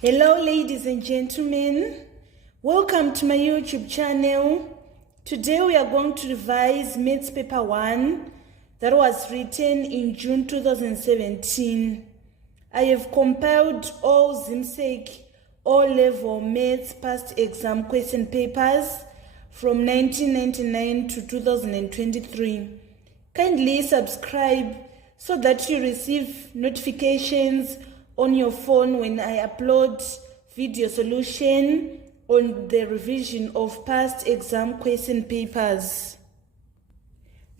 Hello ladies and gentlemen, welcome to my YouTube channel. Today we are going to revise Maths paper 1 that was written in June 2017. I have compiled all Zimsec O-level Maths past exam question papers from 1999 to 2023. Kindly subscribe so that you receive notifications on your phone when I upload video solution on the revision of past exam question papers.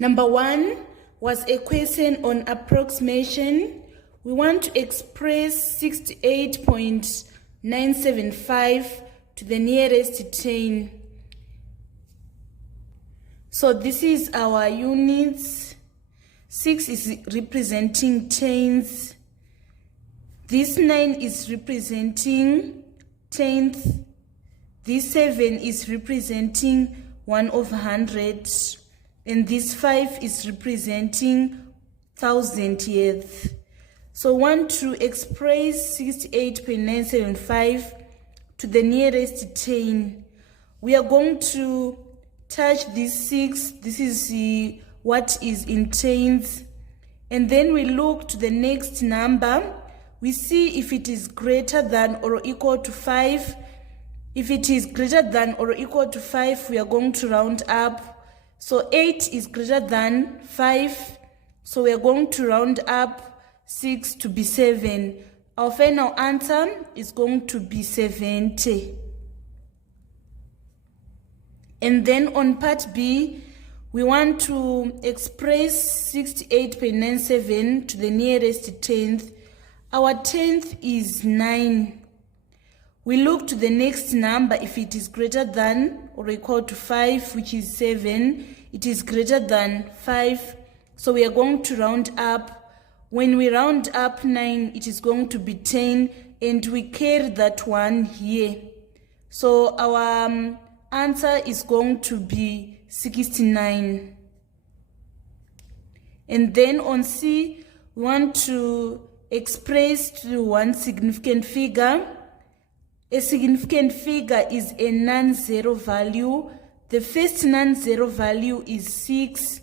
Number 1 was a question on approximation. We want to express 68.975 to the nearest 10. So this is our units. 6 is representing tens. This 9 is representing tenth. This 7 is representing 1/100. And this 5 is representing 1,000th. So we want to express 68.975 to the nearest 10. We are going to touch this 6. This is what is in tens. And then we look to the next number. We see if it is greater than or equal to 5. If it is greater than or equal to 5, we are going to round up. So 8 is greater than 5. So we are going to round up 6 to be 7. Our final answer is going to be 70. And then on part B, we want to express 68.97 to the nearest tenth. Our tenth is 9. We look to the next number. If it is greater than or equal to 5, which is 7, it is greater than 5. So we are going to round up. When we round up 9, it is going to be 10, and we carry that one here. So our answer is going to be 69. And then on C, we want to express to one significant figure. A significant figure is a non-zero value. The first non-zero value is 6.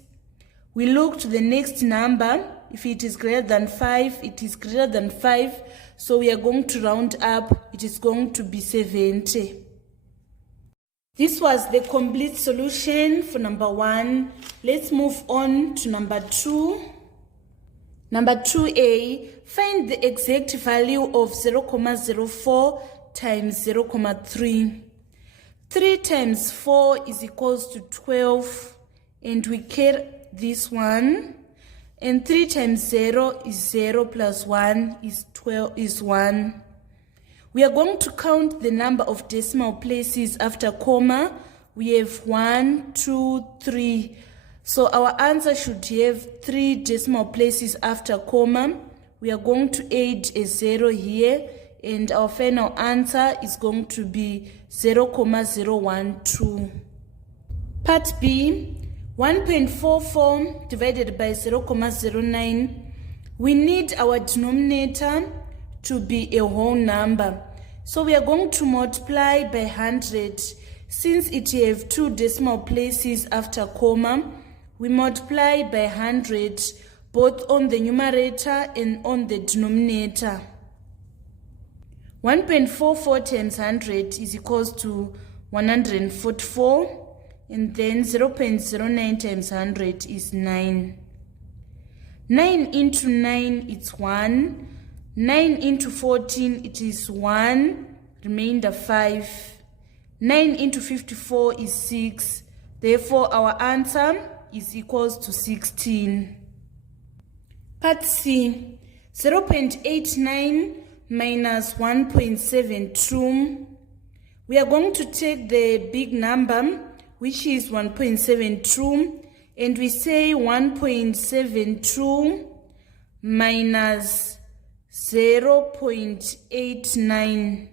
We look to the next number. If it is greater than 5, it is greater than 5. So we are going to round up. It is going to be 70. This was the complete solution for number 1. Let's move on to number 2. Number 2a, find the exact value of 0,04 times 0,3. 3 times 4 is equals to 12, and we carry this one. And 3 times 0 is 0 plus 1 is 1. We are going to count the number of decimal places after comma. We have 1, 2, 3. So our answer should have 3 decimal places after comma. We are going to add a 0 here, and our final answer is going to be 0,012. Part B, 1.44 divided by 0,09. We need our denominator to be a whole number. So we are going to multiply by 100. Since it has 2 decimal places after comma, we multiply by 100 both on the numerator and on the denominator. 1.44 times 100 is equals to 144, and then 0.09 times 100 is 9. 9 into 9 is 1. 9 into 14 it is 1, remainder 5. 9 into 54 is 6. Therefore our answer is equals to 16. Part C, 0.89 minus 1.72. We are going to take the big number, which is 1.72, and we say 1.72 minus 0.89.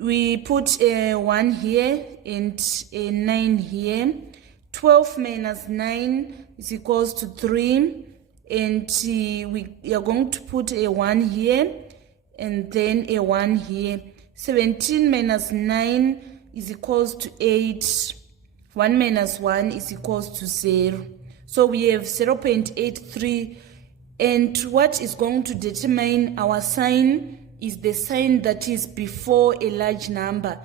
We put a 1 here and a 9 here. 12 minus 9 is equals to 3, and we are going to put a 1 here and then a 1 here. 17 minus 9 is equals to 8. 1 minus 1 is equals to 0. So we have 0.83, and what is going to determine our sign is the sign that is before a large number.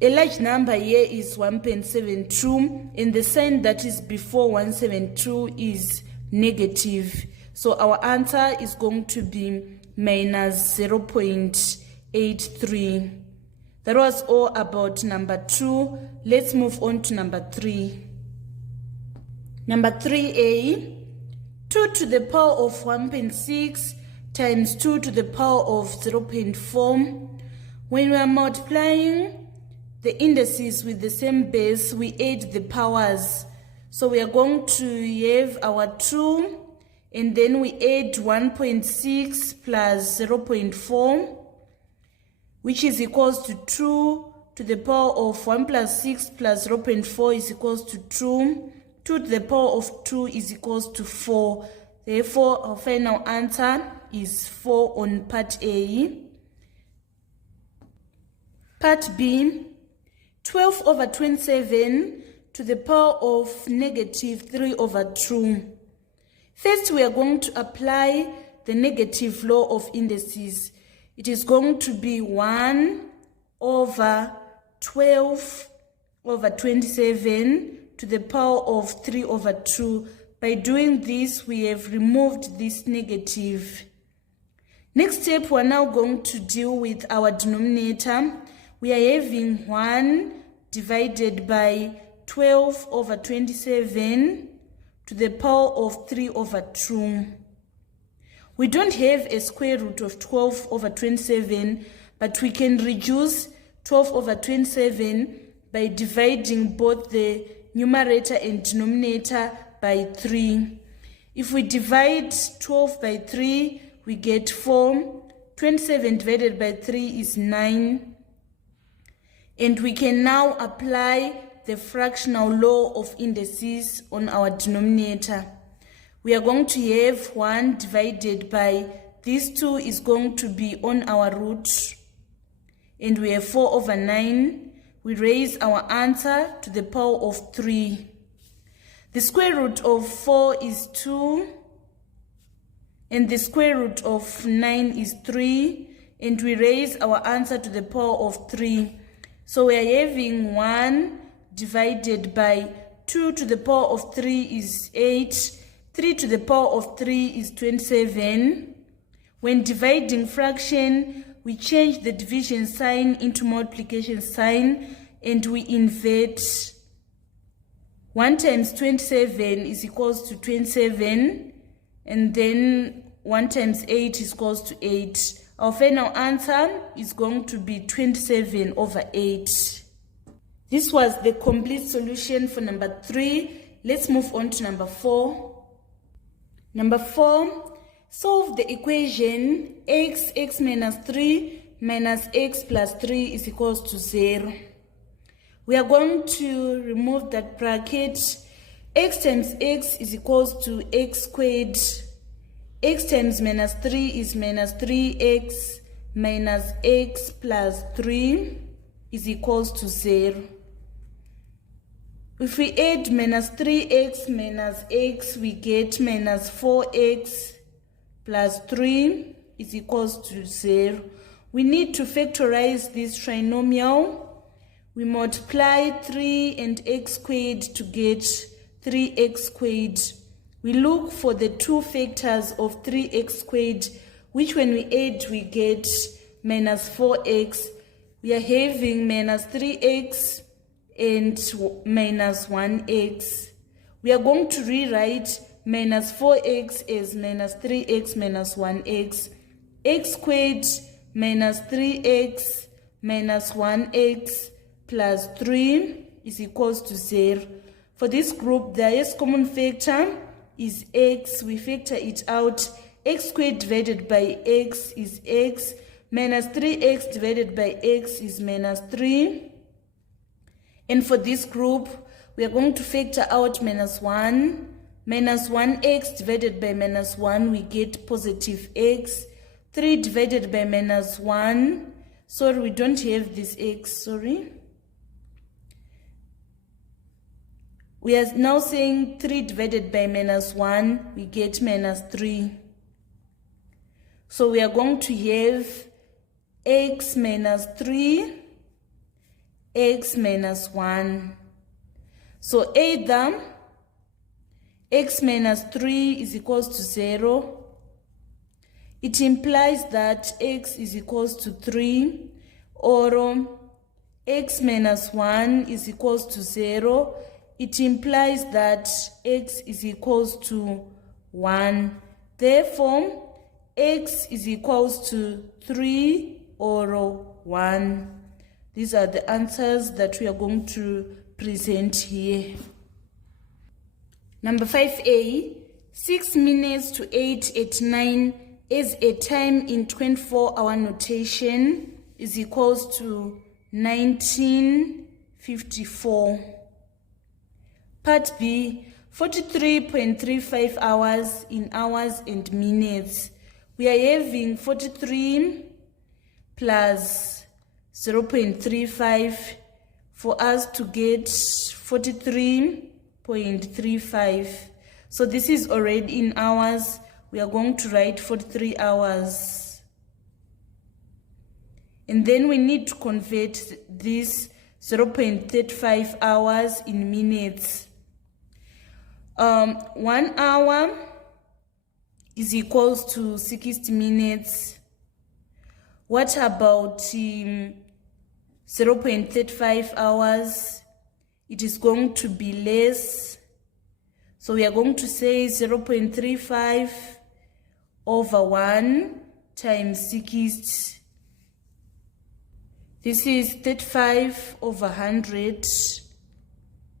A large number here is 1.72, and the sign that is before 172 is negative. So our answer is going to be minus 0.83. That was all about number 2. Let's move on to number 3. Number 3a, 2 to the power of 1.6 times 2 to the power of 0.4. When we are multiplying the indices with the same base, we add the powers. So we are going to have our 2, and then we add 1.6 plus 0.4, which is equals to 2 to the power of 1 plus 6 plus 0.4 is equals to 2. 2 to the power of 2 is equals to 4. Therefore, our final answer is 4 on part A. Part B, 12 over 27 to the power of negative 3 over 2. First, we are going to apply the negative law of indices. It is going to be 1 over 12 over 27 to the power of 3 over 2. By doing this, we have removed this negative. Next step, we are now going to deal with our denominator. We are having 1 divided by 12 over 27 to the power of 3 over 2. We don't have a square root of 12 over 27, but we can reduce 12 over 27 by dividing both the numerator and denominator by 3. If we divide 12 by 3, we get 4. 27 divided by 3 is 9. And we can now apply the fractional law of indices on our denominator. We are going to have 1 divided by this 2 is going to be on our root. And we have 4 over 9. We raise our answer to the power of 3. The square root of 4 is 2. And the square root of 9 is 3. And we raise our answer to the power of 3. So we are having 1 divided by 2 to the power of 3 is 8. 3 to the power of 3 is 27. When dividing fraction, we change the division sign into multiplication sign and we invert. 1 times 27 is equals to 27, and then 1 times 8 is equals to 8. Our final answer is going to be 27 over 8. This was the complete solution for number 3. Let's move on to number 4. Number 4, solve the equation x minus 3 minus x plus 3 is equals to 0. We are going to remove that bracket. X times x is equals to x squared. X times minus 3 is minus 3x minus x plus 3 is equals to 0. If we add minus 3x minus x, we get minus 4x plus 3 is equals to 0. We need to factorize this trinomial. We multiply 3 and x squared to get 3x squared. We look for the two factors of 3x squared, which when we add, we get minus 4x. We are having minus 3x and minus 1x. We are going to rewrite minus 4x as minus 3x minus 1x. X squared minus 3x minus 1x plus 3 is equals to 0. For this group, the highest common factor is x. We factor it out. X squared divided by x is x. Minus 3x divided by x is minus 3. And for this group, we are going to factor out minus 1, Minus 1x divided by minus 1, we get positive x. 3 divided by minus 1, sorry, we don't have this x, sorry. We are now saying 3 divided by minus 1, we get minus 3. So we are going to have x minus 3, x minus 1. So either x minus 3 is equals to 0. It implies that x is equals to 3, or x minus 1 is equals to 0. It implies that x is equals to 1. Therefore, x is equals to 3 or 1. These are the answers that we are going to present here. Number 5a, 6 minutes to 8 at 9 as a time in 24-hour notation is equals to 1954. Part B, 43.35 hours in hours and minutes. We are having 43 plus 0.35 for us to get 43.35. So this is already in hours. We are going to write 43 hours. And then we need to convert this 0.35 hours in minutes. 1 hour is equals to 60 minutes. What about 0.35 hours? It is going to be less. So we are going to say 0.35 over 1 times 60. This is 35 over 100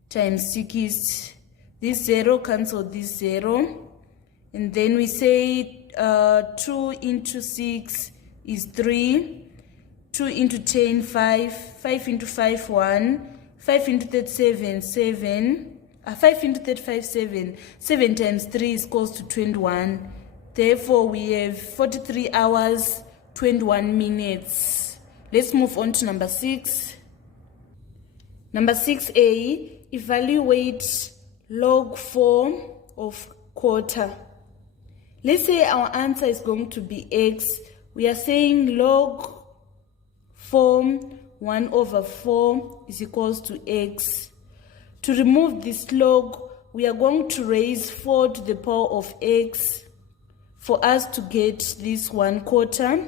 times 60. This 0 cancel this 0. And then we say 2 into 6 is 3. 2 into 10, 5. 5 into 5, 1. 5 into 37, 7. 5 into 35, 7. 7 times 3 is equals to 21. Therefore, we have 43 hours, 21 minutes. Let's move on to number 6. Number 6a, evaluate log 4 of quarter. Let's say our answer is going to be x. We are saying log 4, 1 over 4 is equals to x. To remove this log, we are going to raise 4 to the power of x for us to get this 1 quarter.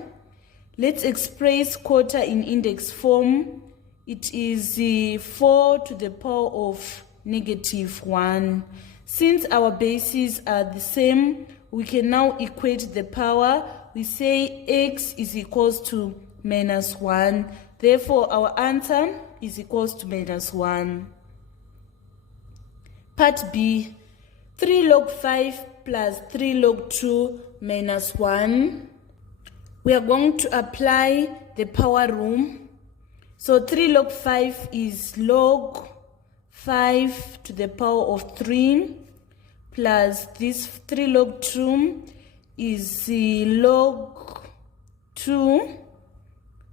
Let's express quarter in index form. It is 4 to the power of -1. Since our bases are the same, we can now equate the power. We say x is equals to -1. Therefore, our answer is equals to -1. Part B, 3 log 5 plus 3 log 2 minus 1. We are going to apply the power rule. So 3 log 5 is log 5 to the power of 3 plus this 3 log 2 is log 2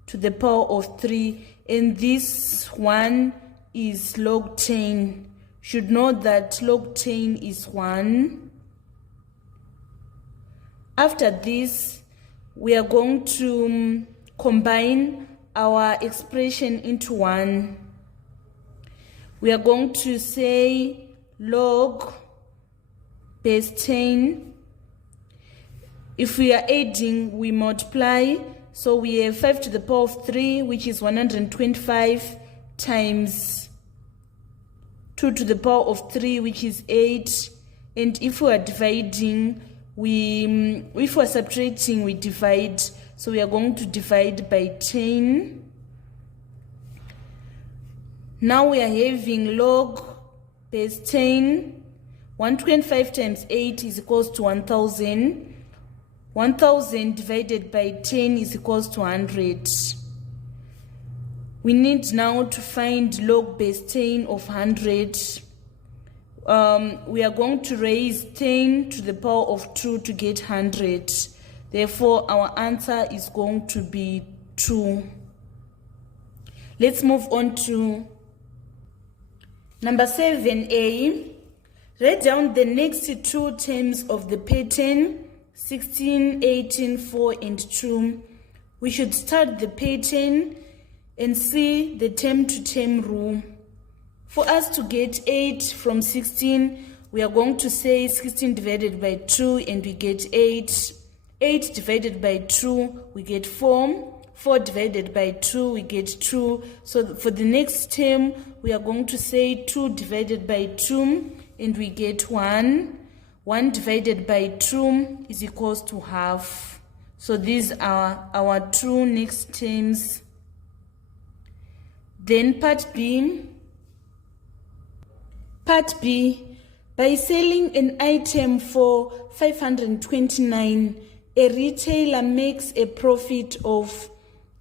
to the power of 3, and this one is log 10. Should know that log 10 is 1. After this, we are going to combine our expression into 1. We are going to say log base 10. If we are adding, we multiply. So we have 5 to the power of 3, which is 125, times 2 to the power of 3, which is 8. And if we are dividing, if we are subtracting, we divide. So we are going to divide by 10. Now we are having log base 10. 125 times 8 is equals to 1000. 1000 divided by 10 is equals to 100. We need now to find log base 10 of 100. we are going to raise 10 to the power of 2 to get 100. Therefore, our answer is going to be 2. Let's move on to number 7a. Write down the next two terms of the pattern, 16, 18, 4, and 2. We should start the pattern and see the term-to-term rule. For us to get 8 from 16, we are going to say 16 divided by 2 and we get 8. 8 divided by 2, we get 4. 4 divided by 2, we get 2. So for the next term, we are going to say 2 divided by 2 and we get 1. 1 divided by 2 is equals to half. So these are our two next terms. Then part B. Part B, by selling an item for 529, a retailer makes a profit of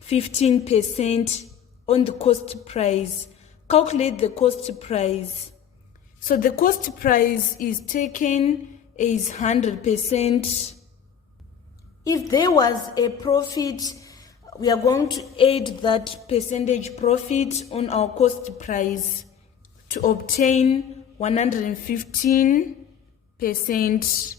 15% on the cost price. Calculate the cost price. So the cost price is taken as 100%. If there was a profit, we are going to add that percentage profit on our cost price to obtain 115%.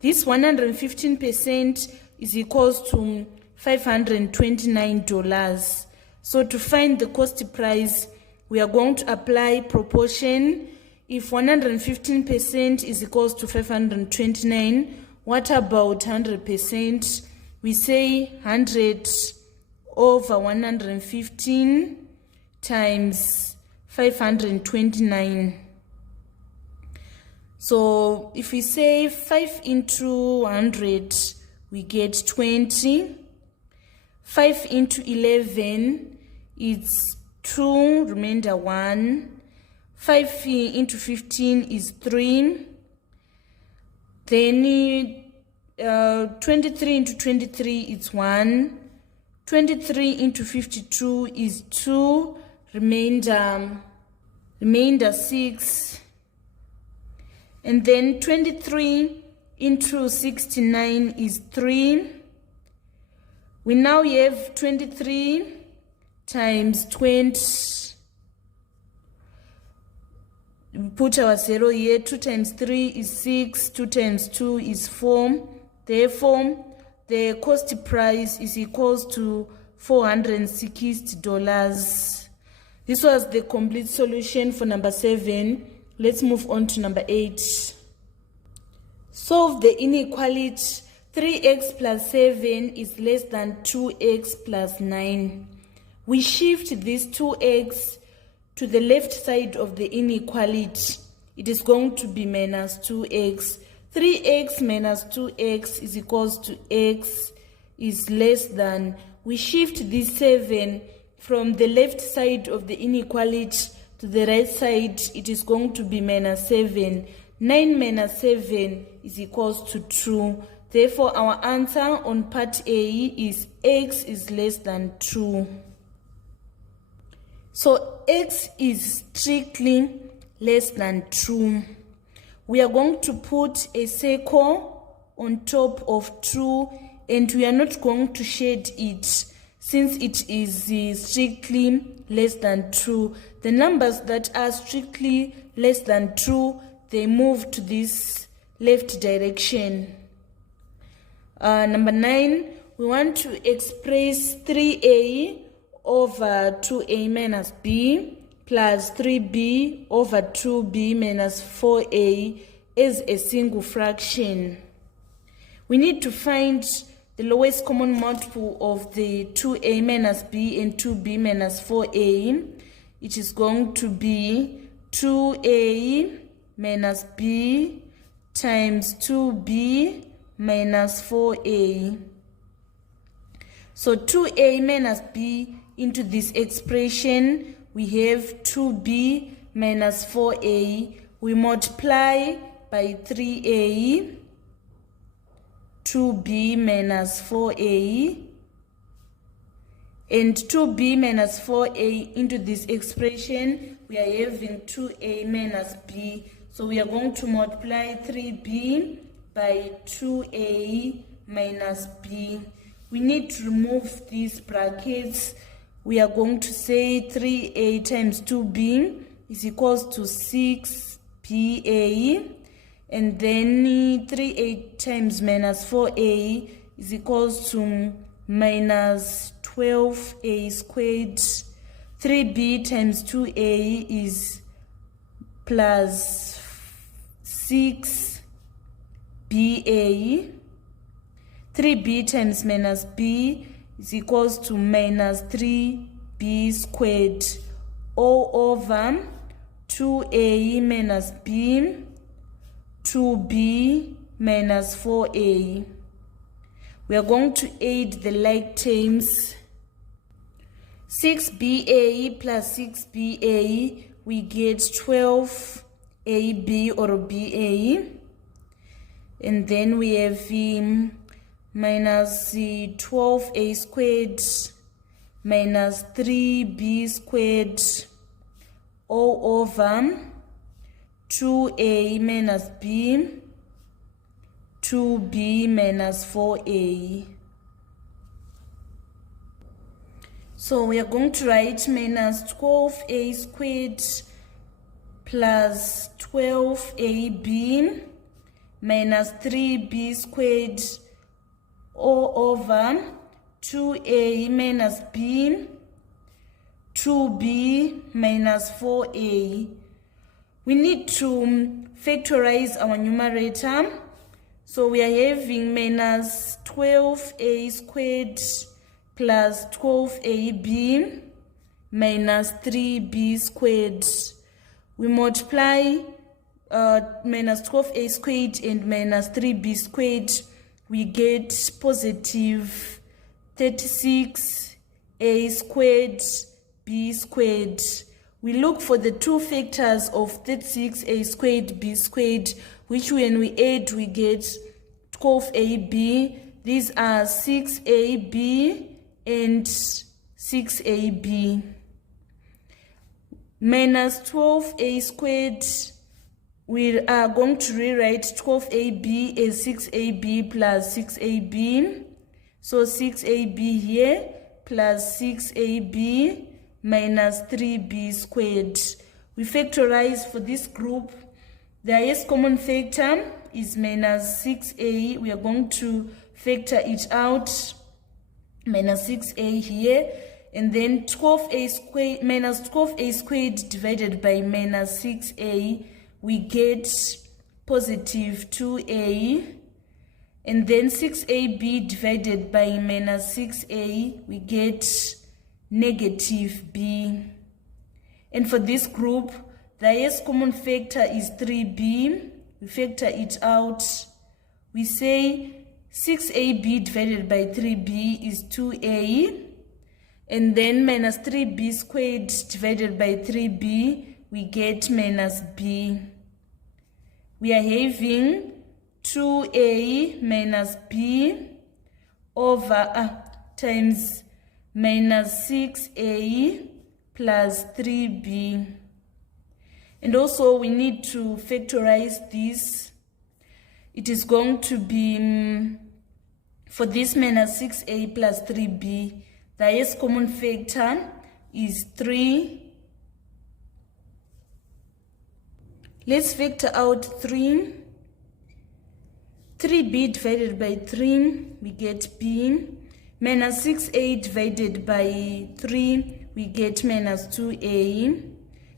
This 115% is equals to $529. So to find the cost price, we are going to apply proportion. If 115% is equals to 529, what about 100%? We say 100 over 115 times 529. So if we say 5 into 100, we get 20. 5 into 11, it's 2, remainder 1. 5 into 15 is 3. Then 23 into 23 is 1. 23 into 52 is 2. Remainder 6. And then 23 into 69 is 3. We now have 23 times 20. We put our 0 here. 2 times 3 is 6. 2 times 2 is 4. Therefore, the cost price is equals to $460. This was the complete solution for number 7. Let's move on to number 8. Solve the inequality 3x plus 7 is less than 2x plus 9. We shift this 2x to the left side of the inequality. It is going to be minus 2x. 3x minus 2x is equals to x is less than. We shift this 7 from the left side of the inequality to the right side. It is going to be minus 7. 9 minus 7 is equals to 2. Therefore, our answer on part A is x is less than 2. So x is strictly less than 2. We are going to put a circle on top of 2 and we are not going to shade it since it is strictly less than 2. The numbers that are strictly less than 2, they move to this left direction. Number 9, we want to express 3a over 2a minus b plus 3b over 2b minus 4a as a single fraction. We need to find the lowest common multiple of the 2a minus b and 2b minus 4a. It is going to be 2a minus b times 2b minus 4a. So 2a minus b into this expression, we have 2b minus 4a. We multiply by 3a, 2b minus 4a, and 2b minus 4a into this expression, we are having 2a minus b. So we are going to multiply 3b by 2a minus b. We need to remove these brackets. We are going to say 3a times 2b is equals to 6ba, and then 3a times minus 4a is equals to minus 12a squared. 3b times 2a is plus 6ba. 3b times minus b is equals to minus 3b squared, all over 2a minus b, 2b minus 4a. We are going to add the like terms. 6ba plus 6ba, we get 12ab or ba. And then we have minus 12a squared minus 3b squared, all over 2a minus b, 2b minus 4a. So we are going to write minus 12a squared plus 12ab minus 3b squared, all over 2a minus b, 2b minus 4a. We need to factorize our numerator. So we are having minus 12a squared plus 12ab minus 3b squared. We multiply minus 12a squared and minus 3b squared. We get positive 36a squared b squared. We look for the two factors of 36a squared b squared, which when we add we get 12ab. These are 6ab and 6ab. Minus 12a squared, we are going to rewrite 12ab as 6ab plus 6ab. So 6ab here plus 6ab minus 3b squared. We factorize for this group. The highest common factor is minus 6a. We are going to factor it out. Minus 6a here. And then 12a squared minus 12a squared divided by minus 6a, we get positive 2a. And then 6ab divided by minus 6a, we get negative b. And for this group, the highest common factor is 3b. We factor it out. We say 6ab divided by 3b is 2a. And then minus 3b squared divided by 3b, we get minus b. We are having 2a minus b over times minus 6a plus 3b. And also we need to factorize this. It is going to be, for this minus 6a plus 3b, the highest common factor is 3. Let's factor out 3. 3b divided by 3, we get b. Minus 6a divided by 3, we get minus 2a.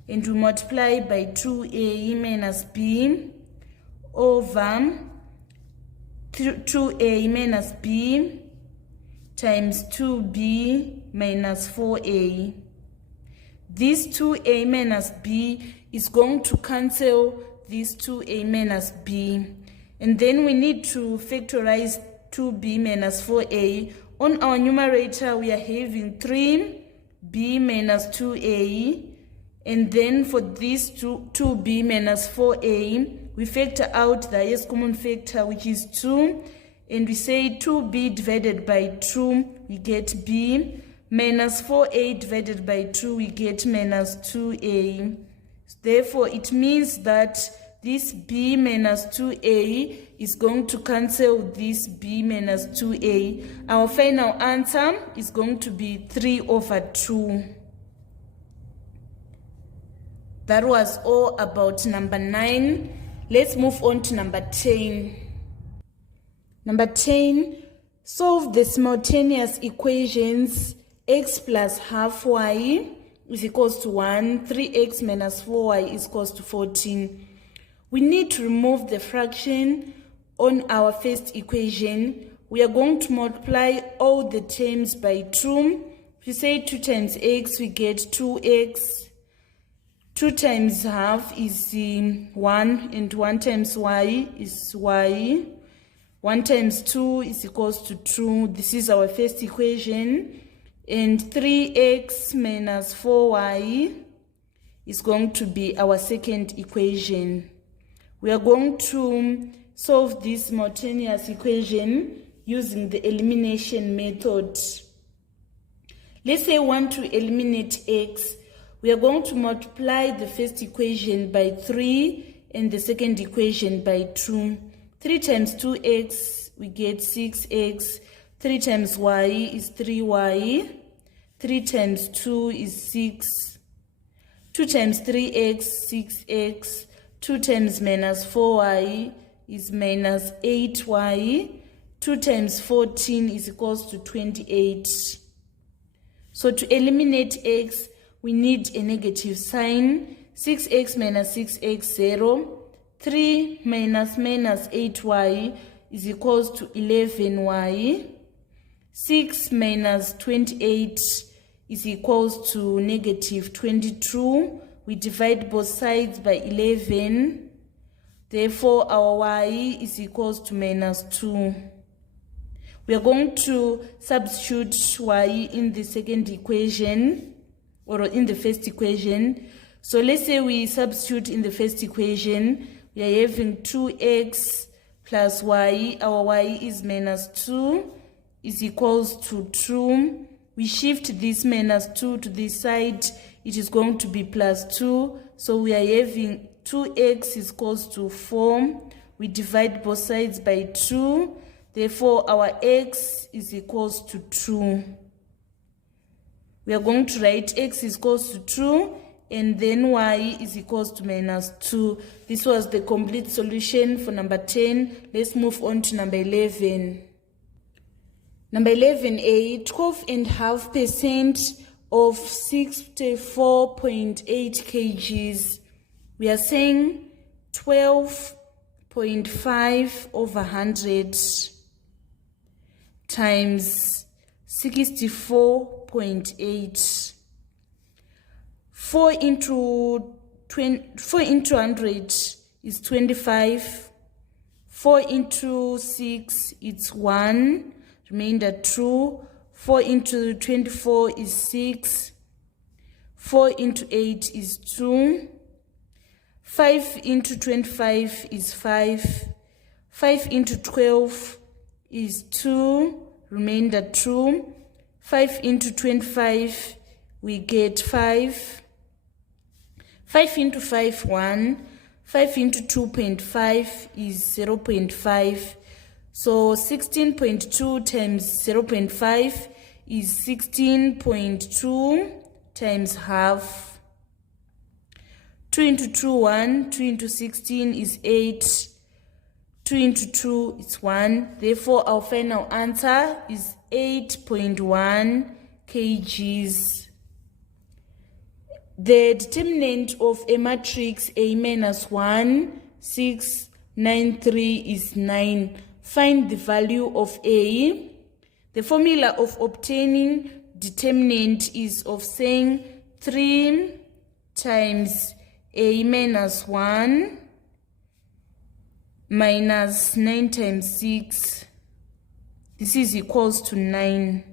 And we multiply by 2a minus b over 2a minus b times 2b minus 4a. This 2a minus b is going to cancel this 2a minus b. And then we need to factorize 2b minus 4a. On our numerator, we are having 3b minus 2a. And then for this 2b minus 4a, we factor out the highest common factor, which is 2. And we say 2b divided by 2, we get b. Minus 4a divided by 2, we get minus 2a. Therefore, it means that this b minus 2a is going to cancel this b minus 2a. Our final answer is going to be 3 over 2. That was all about number 9. Let's move on to number 10. Number 10, solve the simultaneous equations x plus half y is equals to 1, 3x minus 4y is equals to 14. We need to remove the fraction on our first equation. We are going to multiply all the terms by 2. If you say 2 times x, we get 2x. 2 times half is 1, and 1 times y is y. 1 times 2 is equals to 2. This is our first equation. And 3x minus 4y is going to be our second equation. We are going to solve this simultaneous equation using the elimination method. Let's say we want to eliminate x. We are going to multiply the first equation by 3 and the second equation by 2. 3 times 2x, we get 6x. 3 times y is 3y. 3 times 2 is 6. 2 times 3x, 6x. 2 times minus 4y is minus 8y. 2 times 14 is equals to 28. So to eliminate x, we need a negative sign. 6x minus 6x, 0. 3 minus 8y is equals to 11y. 6 minus 28 is equals to negative 22. We divide both sides by 11. Therefore, our y is equals to minus 2. We are going to substitute y in the second equation, or in the first equation. So let's say we substitute in the first equation. We are having 2x plus y. Our y is minus 2 is equals to 2. We shift this minus 2 to this side. It is going to be plus 2. So we are having 2x is equals to 4. We divide both sides by 2. Therefore, our x is equals to 2. We are going to write x is equals to 2, and then y is equals to minus 2. This was the complete solution for number 10. Let's move on to number 11. Number 11a, 12.5% of 64.8 kgs. We are saying 12.5 over 100 times 64.8. 4 into 100 is 25. 4 into 6 it's 1. Remainder 2. 4 into 24 is 6. 4 into 8 is 2. 5 into 25 is 5. 5 into 12 is 2. Remainder 2. 5 into 25, we get 5. 5 into 5, 1. 5 into 2.5 is 0.5. So 16.2 times 0.5 is 16.2 times half. 2 into 2, 1. 2 into 16 is 8. 2 into 2 is 1. Therefore, our final answer is 8.1 kgs. The determinant of a matrix A minus 1, 6, 9, 3 is 9. Find the value of A. The formula of obtaining determinant is of saying 3 times A minus 1 minus 9 times 6. This is equals to 9.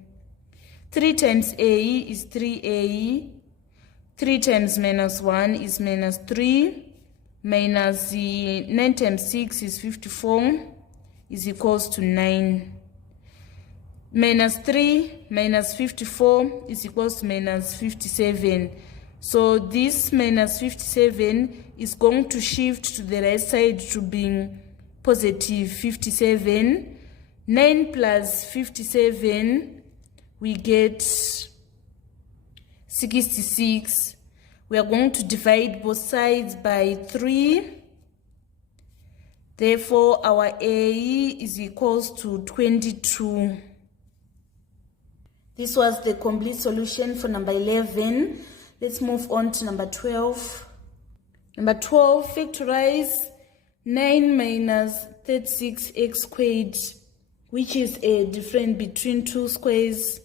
3 times A is 3A. 3 times minus 1 is minus 3. Minus 9 times 6 is 54. Is equals to 9. Minus 3 minus 54 is equals to minus 57. So this minus 57 is going to shift to the right side to being positive 57. 9 plus 57, we get 66. We are going to divide both sides by 3. Therefore, our A is equals to 22. This was the complete solution for number 11. Let's move on to number 12. Number 12, factorize 9 minus 36x squared, which is a difference between two squares.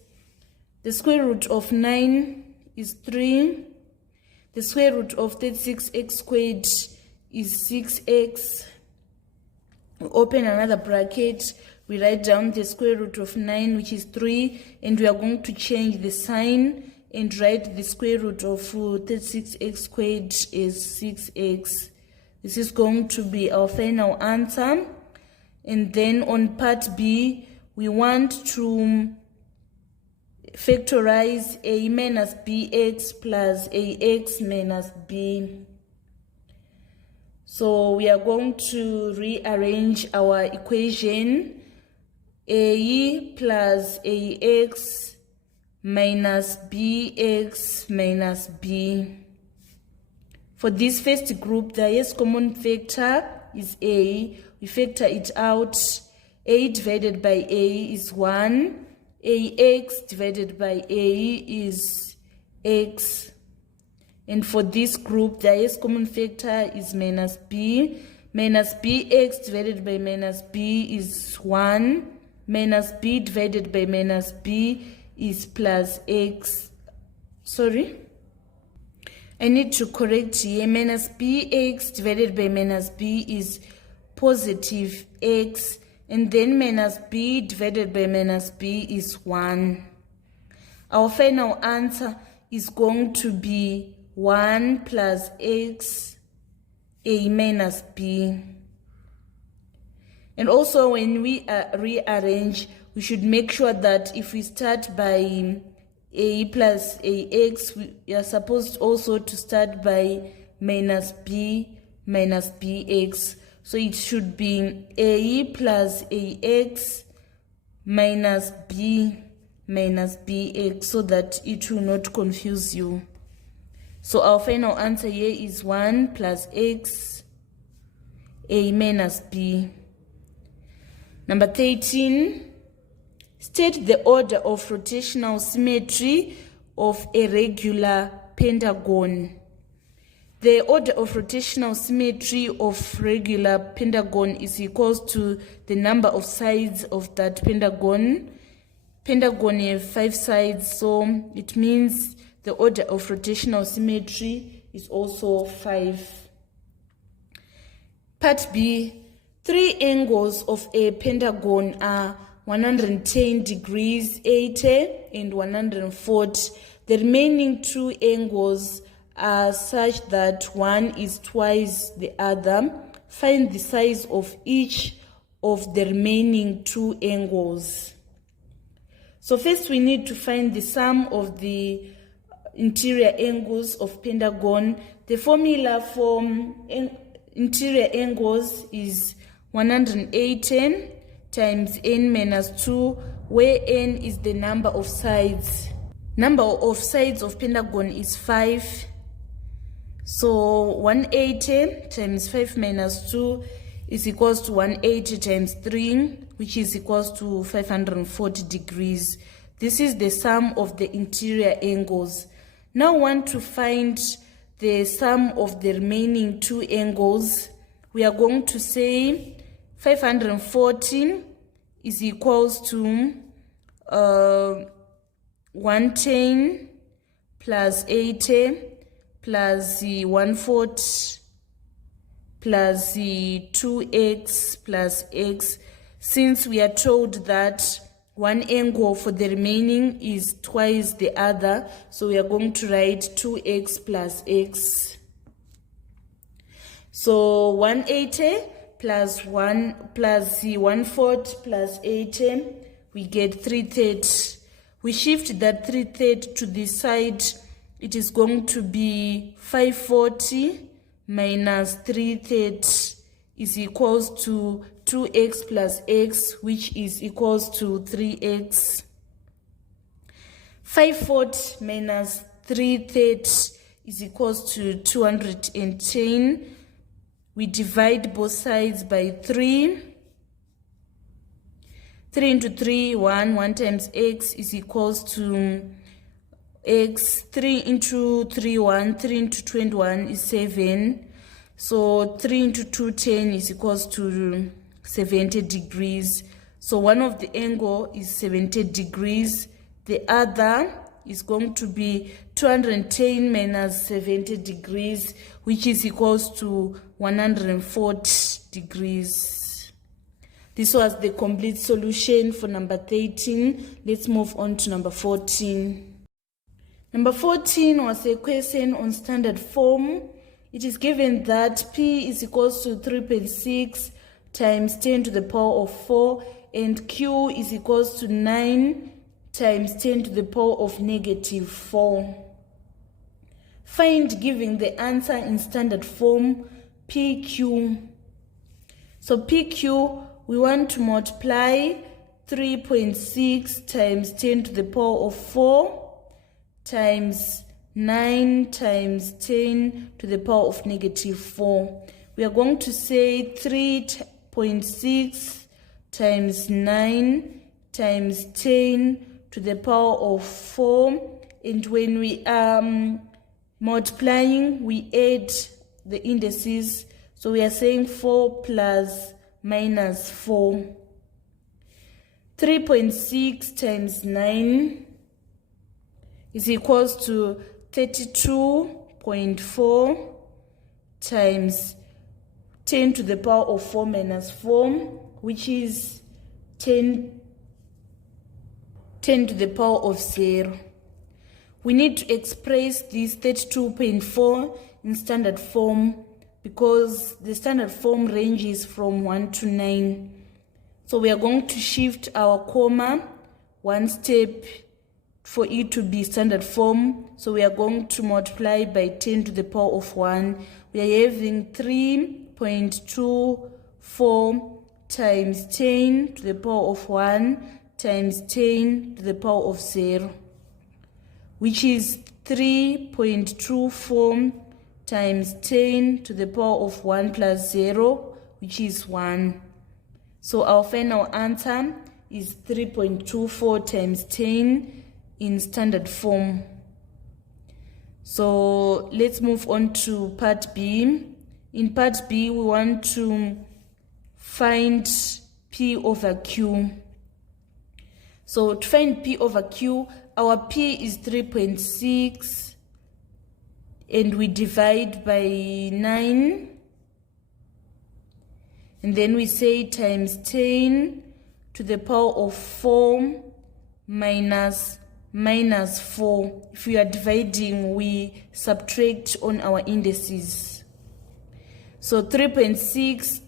The square root of 9 is 3. The square root of 36x squared is 6x. We open another bracket. We write down the square root of 9, which is 3. And we are going to change the sign and write the square root of 36x squared is 6x. This is going to be our final answer. And then on part B, we want to factorize a minus bx plus ax minus b. So we are going to rearrange our equation. A plus ax minus bx minus b. For this first group, the highest common factor is a. We factor it out. A divided by a is 1. Ax divided by a is x. And for this group, the highest common factor is minus b. Minus bx divided by minus b is 1. Minus b divided by minus b is plus x. Sorry, I need to correct here. Minus bx divided by minus b is positive x. And then minus b divided by minus b is 1. Our final answer is going to be 1 plus x a minus b. And also when we rearrange, we should make sure that if we start by a plus ax, we are supposed also to start by minus b minus bx. So it should be a plus ax minus b minus bx, so that it will not confuse you. So our final answer here is 1 plus x a minus b. Number 13, state the order of rotational symmetry of a regular pentagon. The order of rotational symmetry of regular pentagon is equal to the number of sides of that pentagon. Pentagon has 5 sides, so it means the order of rotational symmetry is also 5. Part B, 3 angles of a pentagon are 110 degrees, 80, and 140. The remaining 2 angles are such that one is twice the other. Find the size of each of the remaining 2 angles. So first we need to find the sum of the interior angles of pentagon. The formula for interior angles is 180 times n minus 2, where n is the number of sides. Number of sides of pentagon is 5. So 180 times 5 minus 2 is equals to 180 times 3, which is equals to 540 degrees. This is the sum of the interior angles. Now I want to find the sum of the remaining 2 angles. We are going to say 540 is equals to 110 plus 80 plus 140 plus 2x plus x. Since we are told that one angle for the remaining is twice the other, so we are going to write 2x plus x. So 180 plus 140 plus 80, we get 3/3. We shift that 3/3 to the side it is going to be 540 minus 330 is equals to 2x plus x, which is equals to 3x. 540 minus 330 is equals to 210. We divide both sides by 3. 3 into 3, 1 times x is equals to x. 3 into 3, 1, 3 into 21 is 7. So 3 into 2, 10 is equals to 70 degrees. So one of the angle is 70 degrees. The other is going to be 210 minus 70 degrees, which is equals to 140 degrees. This was the complete solution for number 13. Let's move on to number 14. Number 14 was a question on standard form. It is given that P is equals to 3.6 times 10 to the power of 4 and Q is equals to 9 times 10 to the power of negative 4. Find giving the answer in standard form PQ. So PQ, we want to multiply 3.6 times 10 to the power of 4 times 9 times 10 to the power of negative 4. We are going to say 3.6 times 9 times 10 to the power of 4. And when we are multiplying, we add the indices. So we are saying 4 plus minus 4. 3.6 times 9 is equals to 32.4 times 10 to the power of 4 minus 4, which is 10 to the power of 0. We need to express this 32.4 in standard form because the standard form ranges from 1 to 9. So we are going to shift our comma one step for it to be standard form. So we are going to multiply by 10 to the power of 1. We are having 3.24 times 10 to the power of 1 times 10 to the power of 0, which is 3.24 times 10 to the power of 1 plus 0, which is 1. So our final answer is 3.24 times 10 in standard form. So let's move on to part B. In part B, we want to find P over Q. So to find P over Q, our P is 3.6 and we divide by 9. And then we say times 10 to the power of 4 minus 4. If we are dividing, we subtract on our indices. So 3.6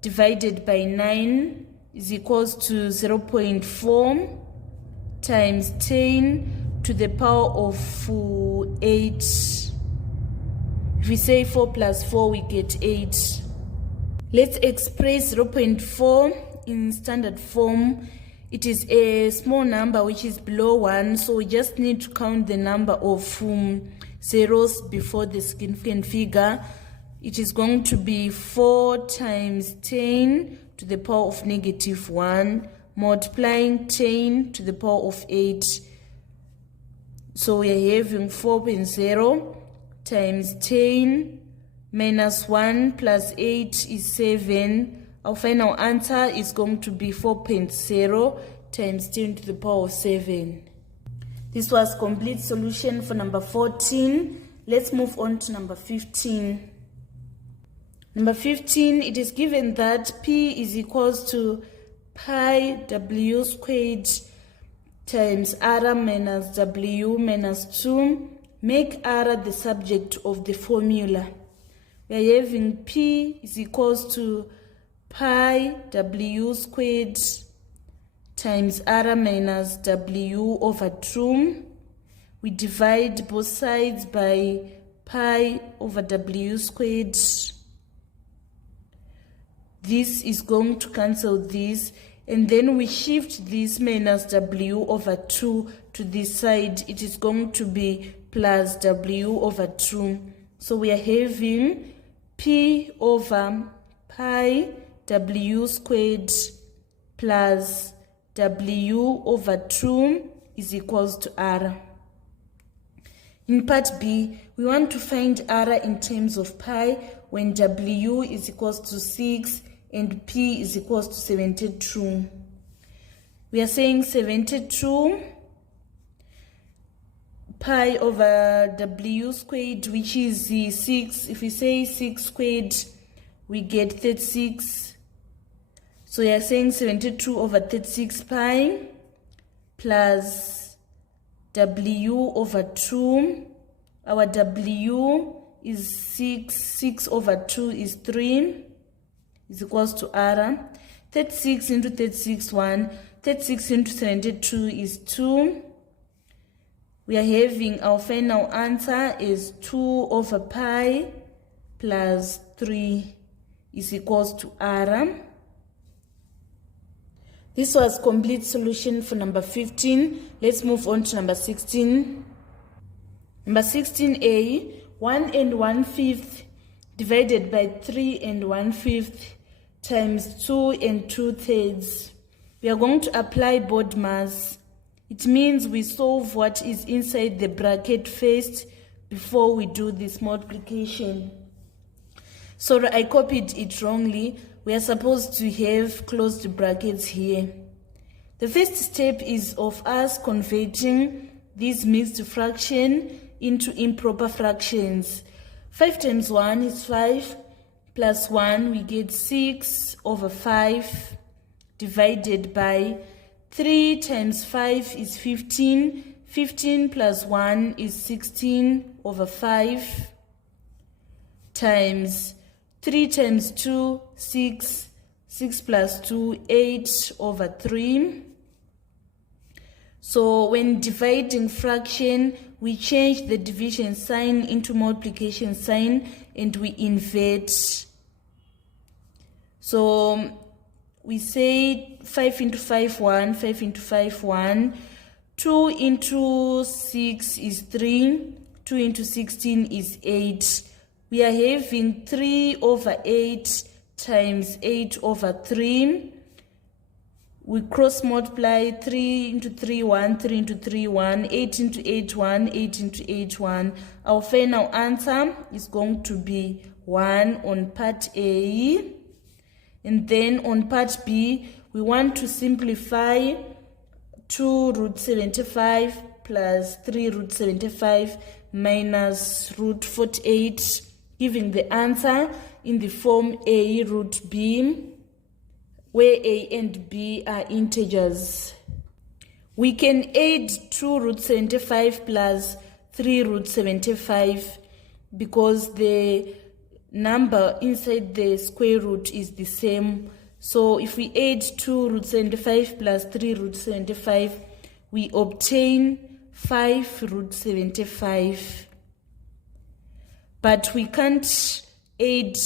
divided by 9 is equals to 0.4 times 10 to the power of 8. If we say 4 plus 4, we get 8. Let's express 0.4 in standard form. It is a small number which is below 1, so we just need to count the number of zeros before the significant figure. It is going to be 4 times 10 to the power of negative 1, multiplying 10 to the power of 8. So we are having 4.0 times 10 minus 1 plus 8 is 7. Our final answer is going to be 4.0 times 10 to the power of 7. This was complete solution for number 14. Let's move on to number 15. Number 15, it is given that P is equals to pi w squared times r minus w minus 2. Make r the subject of the formula. We are having P is equals to pi w squared times r minus w over 2. we divide both sides by pi over w squared. This is going to cancel this, and then we shift this minus w over 2 to this side. It is going to be plus w over 2. So we are having p over pi w squared plus w over 2 is equals to r. In part B, we want to find r in terms of pi when w is equals to 6 and p is equals to 72. We are saying 72 pi over w squared, which is the 6. If we say 6 squared, we get 36. So we are saying 72 over 36 pi plus w over 2. Our w is 6. 6 over 2 is 3. Is equals to r. 36 into 36, 1. 36 into 72 is 2. We are having our final answer is 2 over pi plus 3 is equals to r. This was complete solution for number 15. Let's move on to number 16. Number 16a, 1 and 1/5 divided by 3 and 1/5 times 2 and 2/3. We are going to apply BODMAS. It means we solve what is inside the bracket first before we do this multiplication. Sorry, I copied it wrongly. We are supposed to have closed brackets here. The first step is of us converting this mixed fraction into improper fractions. 5 times 1 is 5, plus 1, we get 6 over 5, divided by 3 times 5 is 15. 15 plus 1 is 16 over 5, times 3 times 2, 6. 6 plus 2, 8 over 3. So when dividing fraction, we change the division sign into multiplication sign and we invert. So we say 5 into 5, 1, 5 into 5, 1. 2 into 6 is 3. 2 into 16 is 8. We are having 3 over 8 times 8 over 3. We cross multiply 3 into 3, 1, 3 into 3, 1, 8 into 8, 1, 8 into 8, 1. Our final answer is going to be 1 on part A. And then on part B, we want to simplify 2 root 75 plus 3 root 75 minus root 48, giving the answer in the form A root B, where A and B are integers. We can add 2 root 75 plus 3 root 75 because the number inside the square root is the same. So if we add 2 root 75 plus 3 root 75, we obtain 5 root 75. But we can't add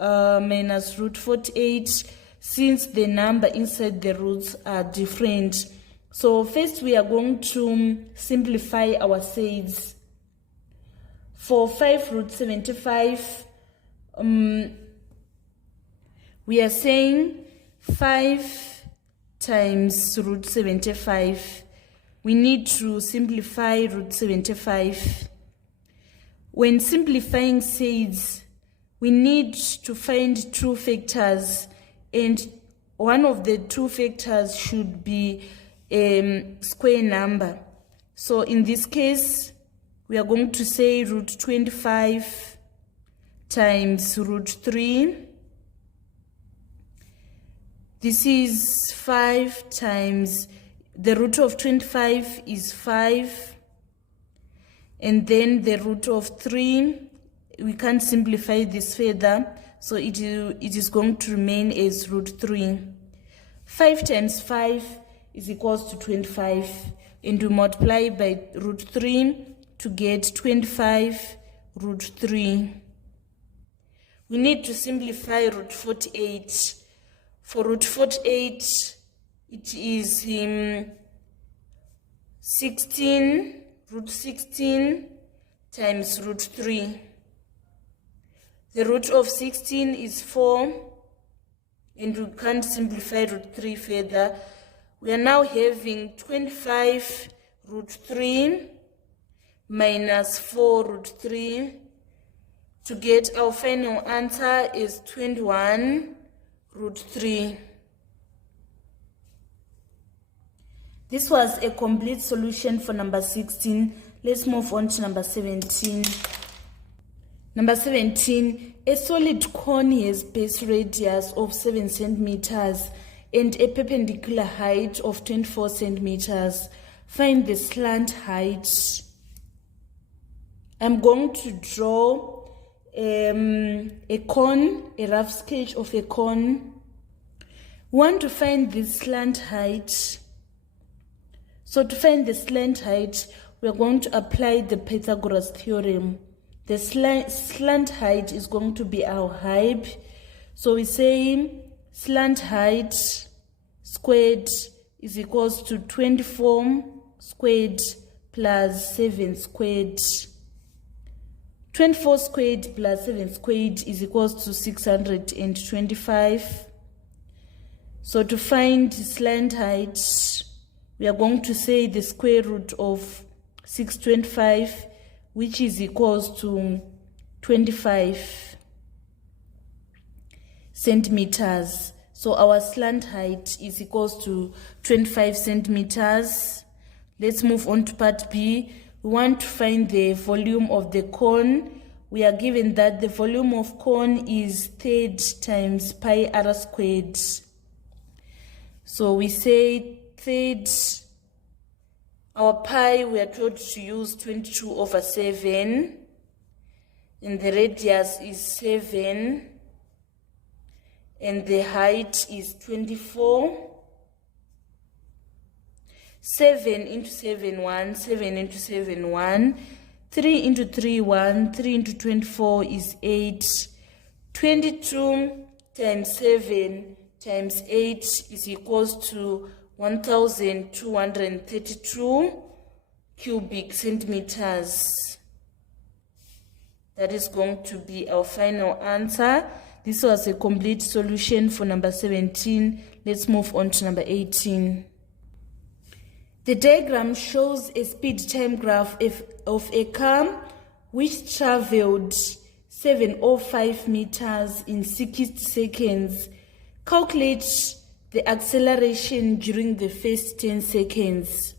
minus root 48 since the number inside the roots are different. So first we are going to simplify our sides. For 5 root 75, we are saying 5 times root 75. We need to simplify root 75. When simplifying sides, we need to find 2 factors, and one of the 2 factors should be a square number. So in this case, we are going to say root 25 times root 3. This is 5 times, the root of 25 is 5. And then the root of 3, we can't simplify this further, so it is going to remain as root 3. 5 times 5 is equals to 25. and we multiply by root 3 to get 25 root 3. We need to simplify root 48. For root 48, it is 16, root 16 times root 3. The root of 16 is 4, and we can't simplify root 3 further. We are now having 25 root 3 minus 4 root 3 to get our final answer is 21 root 3. This was a complete solution for number 16. Let's move on to number 17. Number 17, a solid cone has base radius of 7 centimeters and a perpendicular height of 24 centimeters. Find the slant height. I'm going to draw a cone, a rough sketch of a cone. We want to find the slant height. So to find the slant height, we are going to apply the Pythagoras theorem. The slant height is going to be our height. So we say slant height squared is equals to 24 squared plus 7 squared. 24 squared plus 7 squared is equals to 625. So to find slant height, we are going to say the square root of 625, which is equals to 25 centimeters. So our slant height is equals to 25 centimeters. Let's move on to part B. We want to find the volume of the cone. We are given that the volume of cone is third times pi r squared. So we say third, our pi we are told to use 22 over 7, and the radius is 7, and the height is 24. 7 into 7, 1, 7 into 7, 1, 3 into 3, 1, 3 into 24 is 8, 22 times 7 times 8 is equals to 1,232 cubic centimeters. That is going to be our final answer. This was a complete solution for number 17. Let's move on to number 18. The diagram shows a speed time graph of a car which traveled 705 meters in 60 seconds. Calculate the acceleration during the first 10 seconds.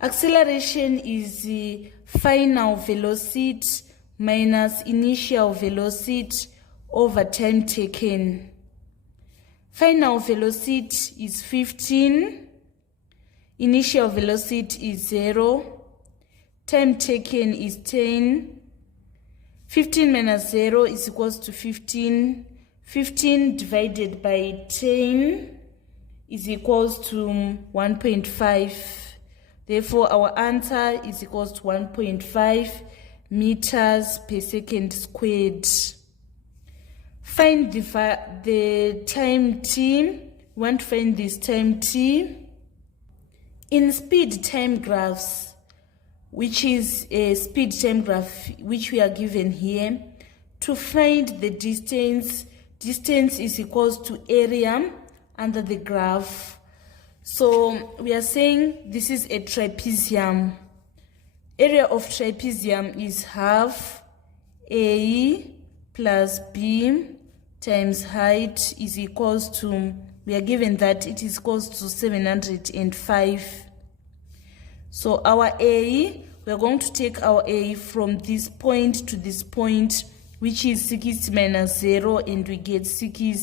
Acceleration is the final velocity minus initial velocity over time taken. Final velocity is 15. Initial velocity is 0. Time taken is 10. 15 minus 0 is equals to 15. 15 divided by 10 is equals to 1.5. Therefore, our answer is equals to 1.5 meters per second squared. Find the time t. We want to find this time t. In speed time graphs, which is a speed time graph which we are given here, to find the distance is equals to area under the graph. So we are saying this is a trapezium. Area of trapezium is half A plus B times height is equals to, we are given that it is equals to 705. So our A, we are going to take our A from this point to this point, which is 60 minus 0, and we get 60.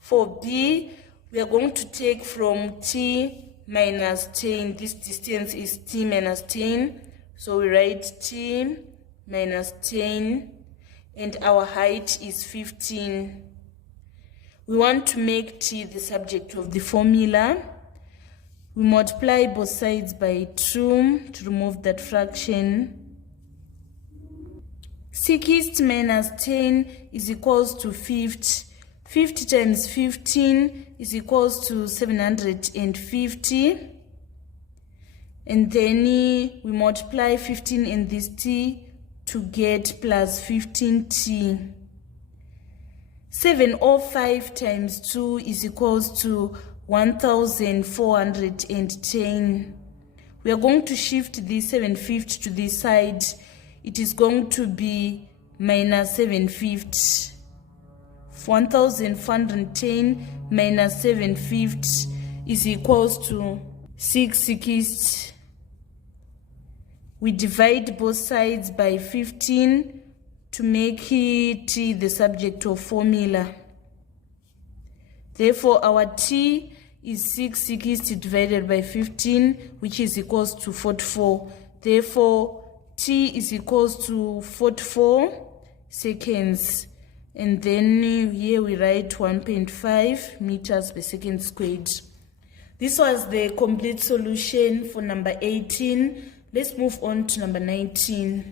For B, we are going to take from t minus 10. This distance is t minus 10. So we write t minus 10, and our height is 15. We want to make t the subject of the formula. We multiply both sides by 2 to remove that fraction. 60 minus 10 is equals to 50. 50 times 15 is equals to 750. And then we multiply 15 and this t to get plus 15t. 705 times 2 is equals to 1410. We are going to shift the 750 to this side. It is going to be minus 750. 1410 minus 750 is equals to 660. We divide both sides by 15 to make it the subject of formula. Therefore, our t is 660 divided by 15, which is equals to 44. Therefore, t is equals to 44 seconds. And then here we write 1.5 meters per second squared. This was the complete solution for number 18. Let's move on to number 19.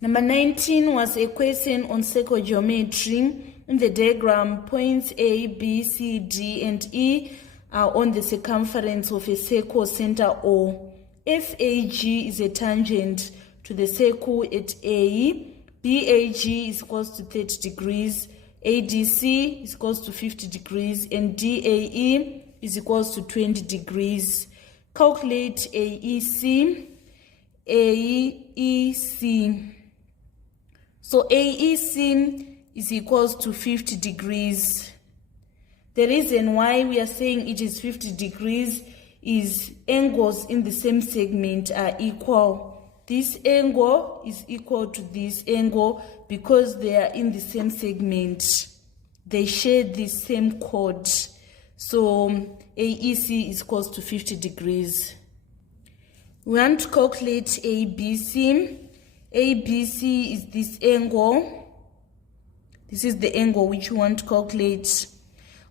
Number 19 was a question on circle geometry. In the diagram, points A, B, C, D, and E are on the circumference of a circle center O. FAG is a tangent to the circle at A. BAG is equals to 30 degrees. ADC is equals to 50 degrees. And DAE is equals to 20 degrees. Calculate AEC. AEC. So AEC is equals to 50 degrees. The reason why we are saying it is 50 degrees is angles in the same segment are equal. This angle is equal to this angle because they are in the same segment. They share the same chord. So AEC is equals to 50 degrees. We want to calculate ABC. ABC is this angle. This is the angle which we want to calculate.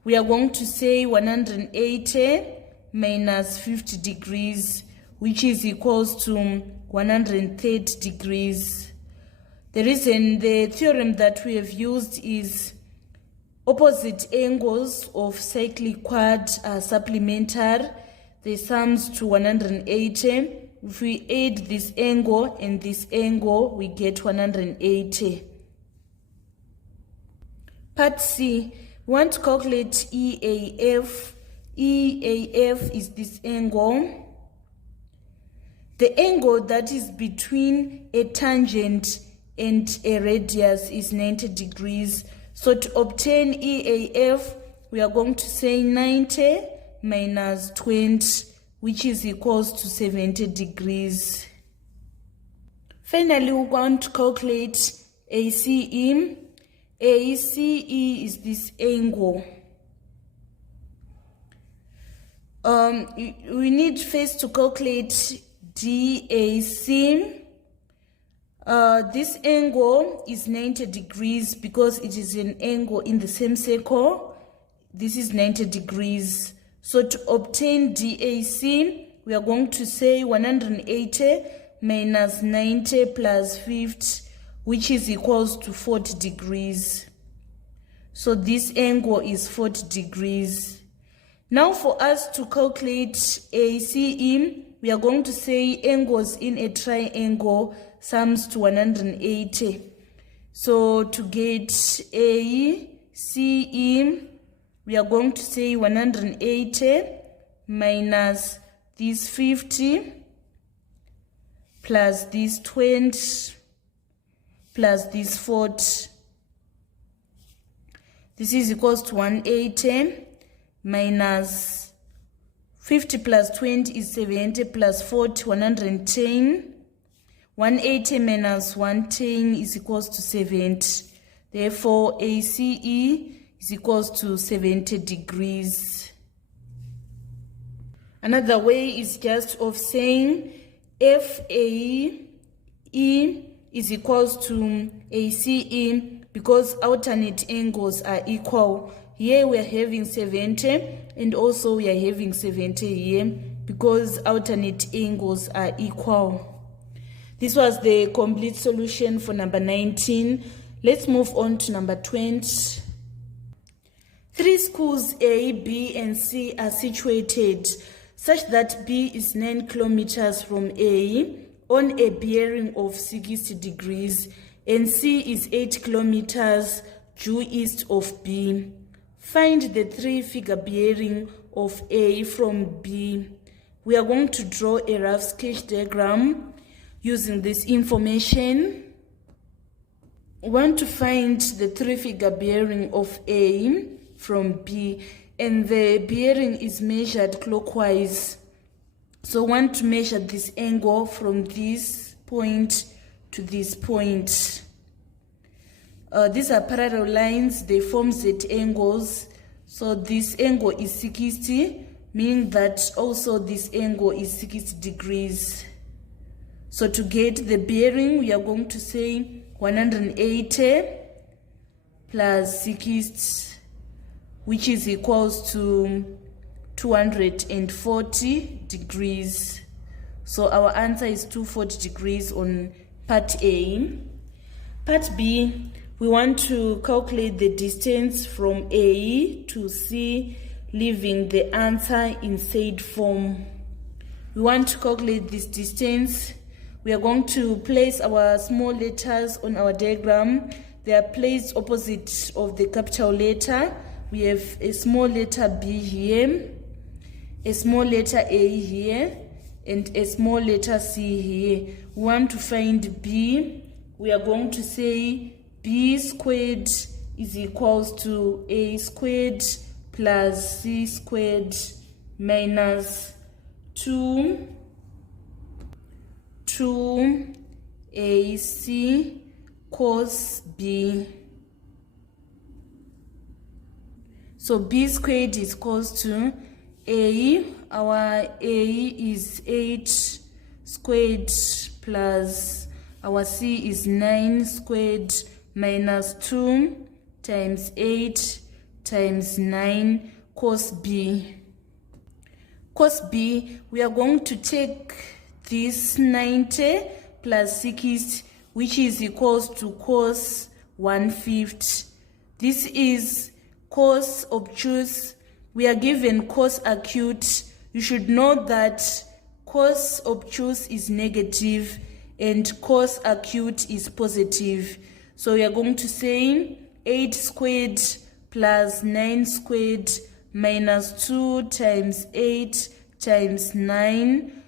We are going to say 180 minus 50 degrees, which is equals to 130 degrees. The reason, the theorem that we have used is opposite angles of cyclic quad are supplementary. They sums to 180. If we add this angle and this angle, we get 180. Part C, we want to calculate EAF. EAF is this angle. The angle that is between a tangent and a radius is 90 degrees. So to obtain EAF, we are going to say 90 minus 20, which is equals to 70 degrees. Finally, we want to calculate ACE. ACE is this angle. We need first to calculate DAC. This angle is 90 degrees because it is an angle in the same circle. This is 90 degrees. So to obtain DAC, we are going to say 180 minus 90 plus 50, which is equals to 40 degrees. So this angle is 40 degrees. Now for us to calculate ACE, we are going to say angles in a triangle sums to 180. So to get ACE, we are going to say 180 minus this 50 plus this 20 plus this 40. This is equals to 180 minus 50 plus 20 is 70 plus 40, 110. 180 minus 110 is equals to 70. Therefore, ACE is equals to 70 degrees. Another way is just of saying FAE is equals to ACE because alternate angles are equal. here we are having 70 and also we are having 70 here because alternate angles are equal. This was the complete solution for number 19. Let's move on to number 20. 3 schools A, B, and C are situated such that B is 9 kilometers from A on a bearing of 60 degrees and C is 8 kilometers due east of B. Find the 3-figure bearing of A from B. We are going to draw a rough sketch diagram using this information. We want to find the 3-figure bearing of A from B, and the bearing is measured clockwise. So we want to measure this angle from this point to this point. These are parallel lines, they form Z angles. So this angle is 60, meaning that also this angle is 60 degrees. So to get the bearing, we are going to say 180 plus 60, which is equals to 240 degrees. So our answer is 240 degrees on part A. Part B, we want to calculate the distance from A to C, leaving the answer in said form. We want to calculate this distance. We are going to place our small letters on our diagram. They are placed opposite of the capital letter. We have a small letter B here, a small letter A here, and a small letter C here. We want to find B. We are going to say B squared is equals to A squared plus C squared minus 2AC cos B. So B squared is equals to A. Our A is 8 squared plus our C is 9 squared minus 2 times 8 times 9 cos B. Cos B, we are going to take this 90 plus 6, which is equals to cos 1/5. This is cos obtuse. We are given cos acute. You should know that cos obtuse is negative and cos acute is positive. So we are going to say 8 squared plus 9 squared minus 2 times 8 times 9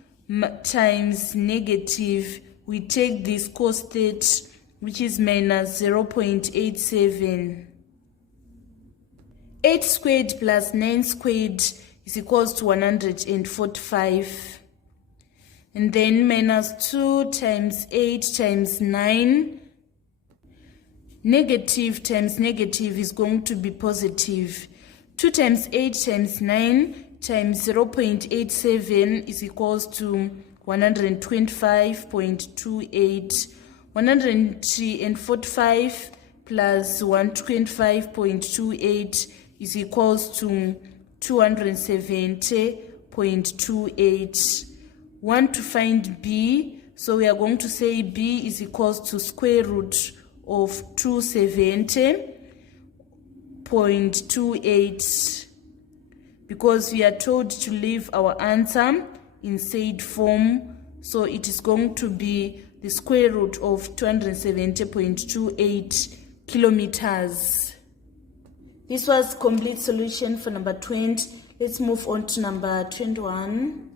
times negative. We take this cos 30, which is minus 0.87. 8 squared plus 9 squared is equals to 145. And then minus 2 times 8 times 9. Negative times negative is going to be positive. 2 times 8 times 9 times 0.87 is equals to 125.28. 145 plus 125.28 is equals to 270.28. Want to find B, so we are going to say B is equals to square root of 270.28, because we are told to leave our answer in said form, so it is going to be the square root of 270.28 kilometers. This was complete solution for number 20. Let's move on to number 21.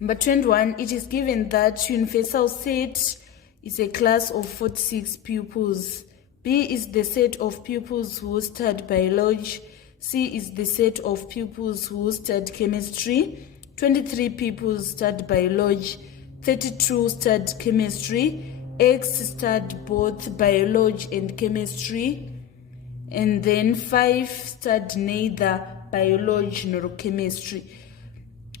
Number 21, it is given that universal set is a class of 46 pupils. B is the set of pupils who studied biology. C is the set of pupils who studied chemistry. 23 pupils studied biology. 32 studied chemistry. X studied both biology and chemistry. And then 5 studied neither biology nor chemistry.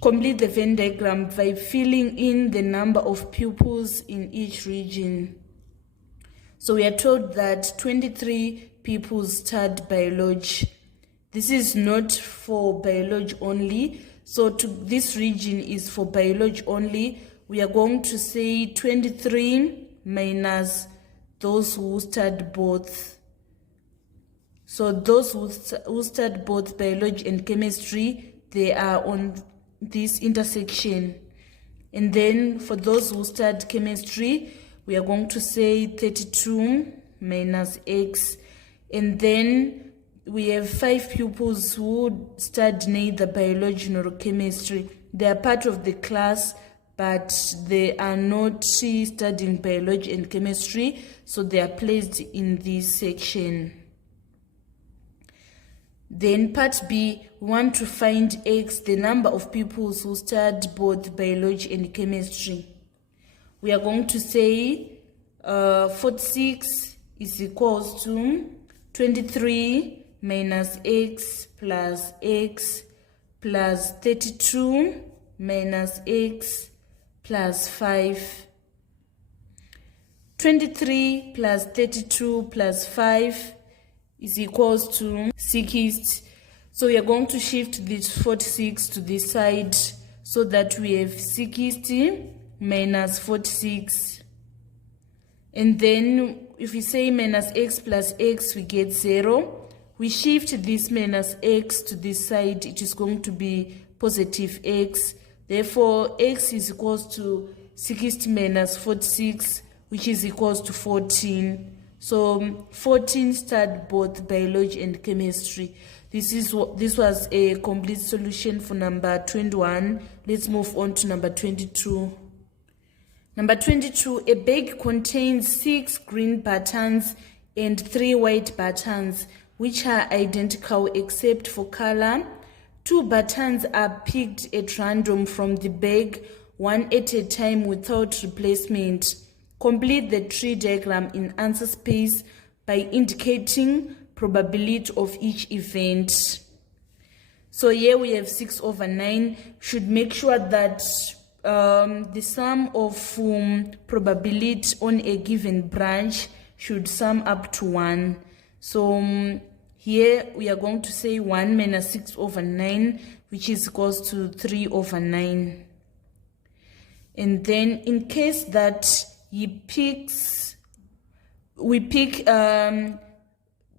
Complete the Venn diagram by filling in the number of pupils in each region. So we are told that 23 pupils studied biology. This is not for biology only. So this region is for biology only. We are going to say 23 minus those who study both. So those who study both biology and chemistry, they are on this intersection. And then for those who study chemistry, we are going to say 32 minus x. And then we have 5 pupils who study neither biology nor chemistry. They are part of the class, but they are not studying biology and chemistry, so they are placed in this section. Then part B, we want to find x, the number of pupils who study both biology and chemistry. We are going to say 46 is equals to 23 minus x plus 32 minus x plus 5. 23 plus 32 plus 5 is equals to 60. So we are going to shift this 46 to this side so that we have 60 minus 46. And then if we say minus x plus x, we get 0. We shift this minus x to this side, it is going to be positive x. Therefore, x is equals to 60 minus 46, which is equals to 14. So 14 studied both biology and chemistry. This was a complete solution for number 21. Let's move on to number 22. Number 22, a bag contains 6 green buttons and 3 white buttons, which are identical except for color. 2 buttons are picked at random from the bag, one at a time without replacement. Complete the tree diagram in answer space by indicating probability of each event. So here we have 6/9. Should make sure that the sum of probability on a given branch should sum up to 1. So here we are going to say 1 minus 6/9, which is equals to 3/9. And then in case that we pick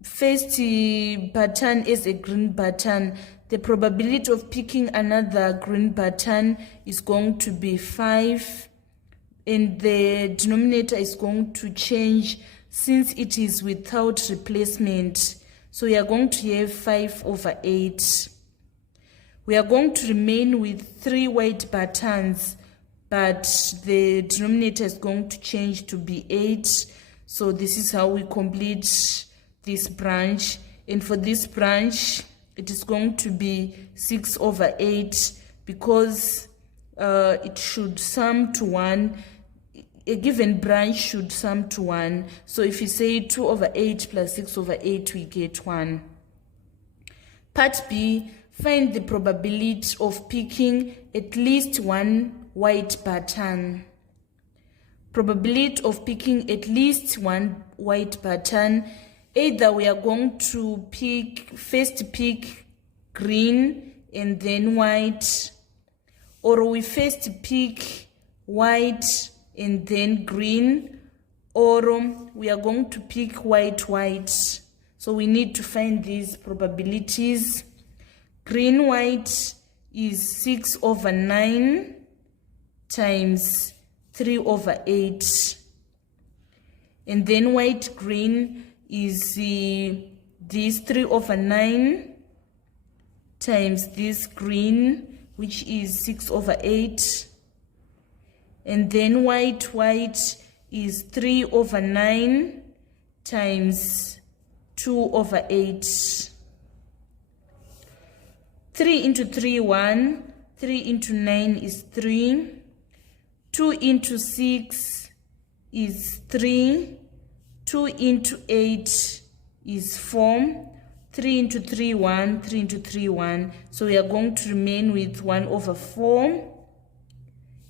first button as a green button, the probability of picking another green button is going to be 5, and the denominator is going to change since it is without replacement. So we are going to have 5/8. We are going to remain with 3 white buttons, but the denominator is going to change to be 8. So this is how we complete this branch. And for this branch, it is going to be 6/8 because it should sum to 1. A given branch should sum to 1. So if you say 2/8 plus 6/8, we get 1. Part B, find the probability of picking at least 1 white button. Probability of picking at least 1 white button. Either we are going to first pick green and then white, or we first pick white and then green, or we are going to pick white. So we need to find these probabilities. Green white is 6/9 times 3/8, and then white green is this 3/9 times this green, which is 6/8, and then white is 3/9 times 2/8. 3 into 3, 1. 3 into 9 is 3. 2 into 6 is 3. 2 into 8 is 4. 3 into 3, 1. 3 into 3, 1. So we are going to remain with 1/4.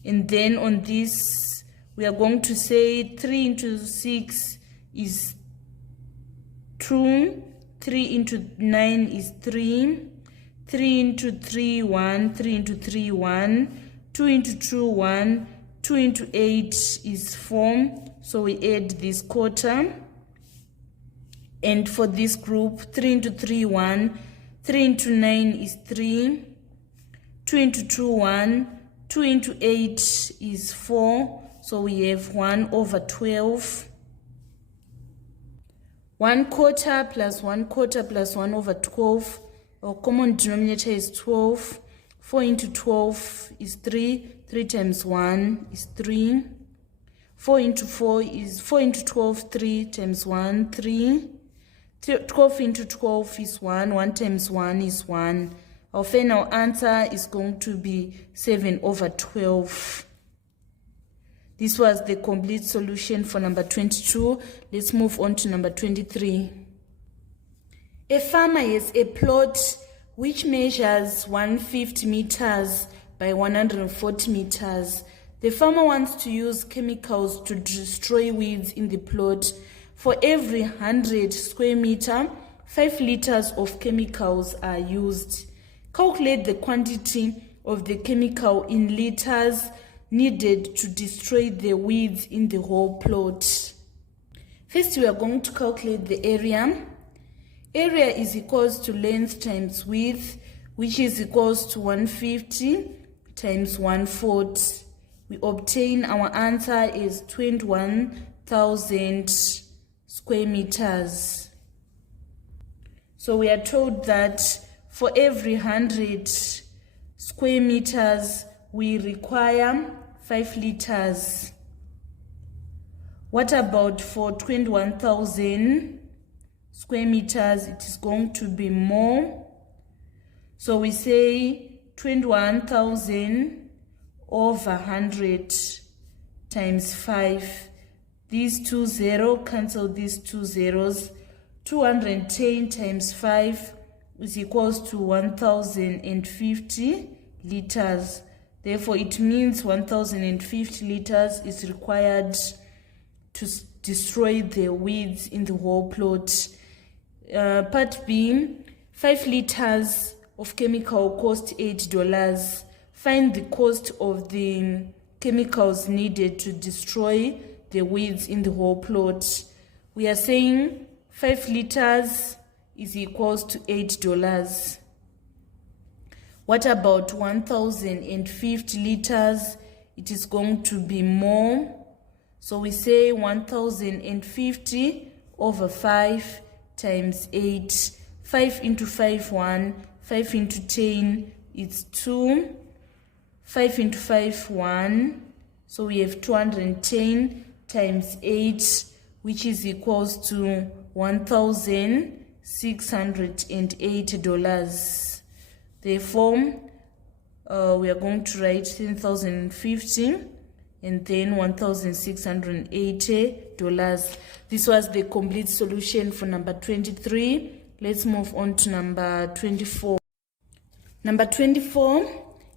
And then on this, we are going to say 3 into 6 is 2. 3 into 9 is 3. 3 into 3, 1. 3 into 3, 1. 2 into 2, 1. 2 into 8 is 4. So we add this quarter. And for this group, 3 into 3, 1. 3 into 9 is 3. 2 into 2, 1. 2 into 8 is 4. So we have 1 over 12. 1 quarter plus 1 quarter plus 1 over 12. Our common denominator is 12. 4 into 12 is 3. 3 times 1 is 3. 4 into 4 is 4 into 12, 3 times 1, 3. 12 into 12 is 1. 1 times 1 is 1. Our final answer is going to be 7 over 12. This was the complete solution for number 22. Let's move on to number 23. A farmer has a plot which measures 150 meters by 140 meters. The farmer wants to use chemicals to destroy weeds in the plot. For every 100 square meter, 5 liters of chemicals are used. Calculate the quantity of the chemical in liters needed to destroy the weeds in the whole plot. First, we are going to calculate the area. Area is equals to length times width, which is equals to 150 times 140. We obtain our answer is 21,000 square meters. So we are told that for every 100 square meters, we require 5 liters. What about for 21,000 square meters? It is going to be more. So we say 21,000 over 100 times 5. These 2 zeros cancel these 2 zeros. 210 times 5 is equals to 1,050 liters. Therefore, it means 1,050 liters is required to destroy the weeds in the whole plot. Part B, 5 liters of chemical cost $8. Find the cost of the chemicals needed to destroy the weeds in the whole plot. We are saying 5 liters is equals to $8. What about 1,050 liters? It is going to be more. So we say 1,050 over 5 times 8. 5 into 5, 1. 5 into 10, it's 2. 5 into 5, 1. So we have 210 times 8, which is equals to $1,608. Therefore, we are going to write 10,050 and then $1,680. This was the complete solution for number 23. Let's move on to number 24. Number 24,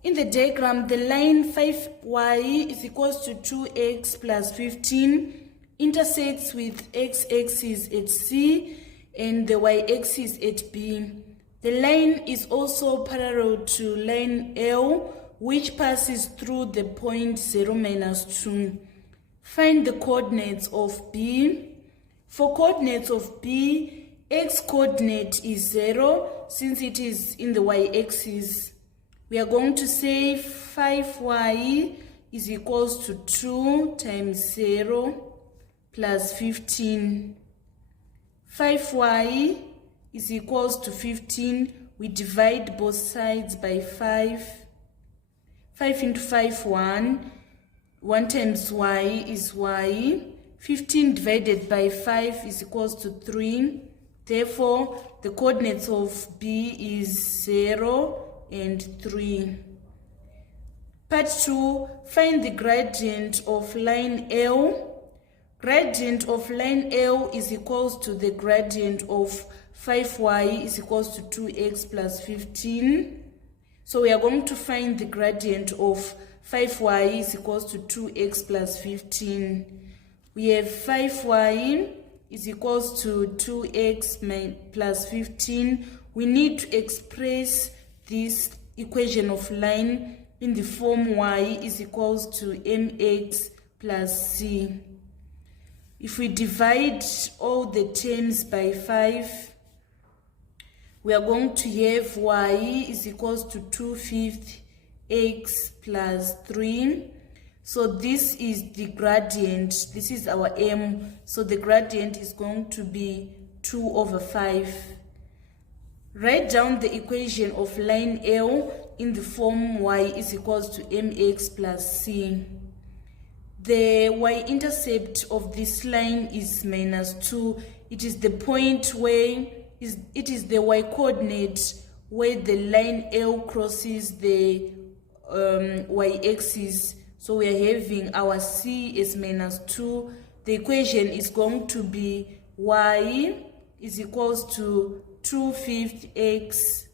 in the diagram, the line 5y is equals to 2x plus 15 intersects with x-axis at C and the y-axis at B. The line is also parallel to line L, which passes through the point 0, -2. Find the coordinates of B. For coordinates of B, x coordinate is 0, since it is in the y-axis. We are going to say 5y is equals to 2 times 0 plus 15. 5y is equals to 15. We divide both sides by 5. 5 into 5, 1. 1 times y is y. 15 divided by 5 is equals to 3. Therefore, the coordinates of B is 0 and 3. Part 2, find the gradient of line L. Gradient of line L is equals to the gradient of 5y is equals to 2x plus 15. So we are going to find the gradient of 5y is equals to 2x plus 15. We have 5y is equals to 2x plus 15, we need to express this equation of line in the form y is equals to mx plus c. If we divide all the terms by 5, we are going to have y is equals to 2/5 x plus 3. So this is the gradient. This is our m. So the gradient is going to be 2/5. Write down the equation of line L in the form y is equals to mx plus c. The y-intercept of this line is -2. It is the point where it is the y-coordinate where the line L crosses the y-axis. So we are having our c is -2. The equation is going to be y is equals to 2/5 x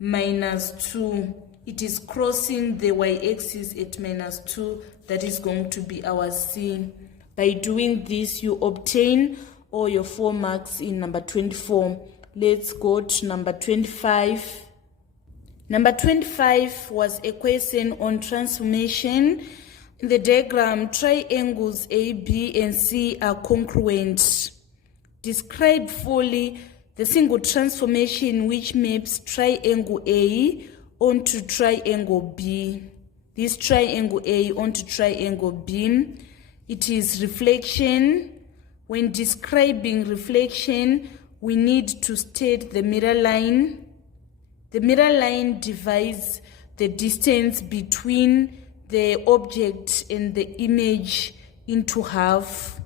minus 2. It is crossing the y-axis at -2. That is going to be our c. By doing this, you obtain all your 4 marks in number 24. Let's go to number 25. Number 25 was a question on transformation. In the diagram, triangles A, B, and C are congruent. Describe fully the single transformation which maps triangle A onto triangle B. This triangle A onto triangle B. It is reflection. When describing reflection, we need to state the mirror line. The mirror line divides the distance between the object and the image into half.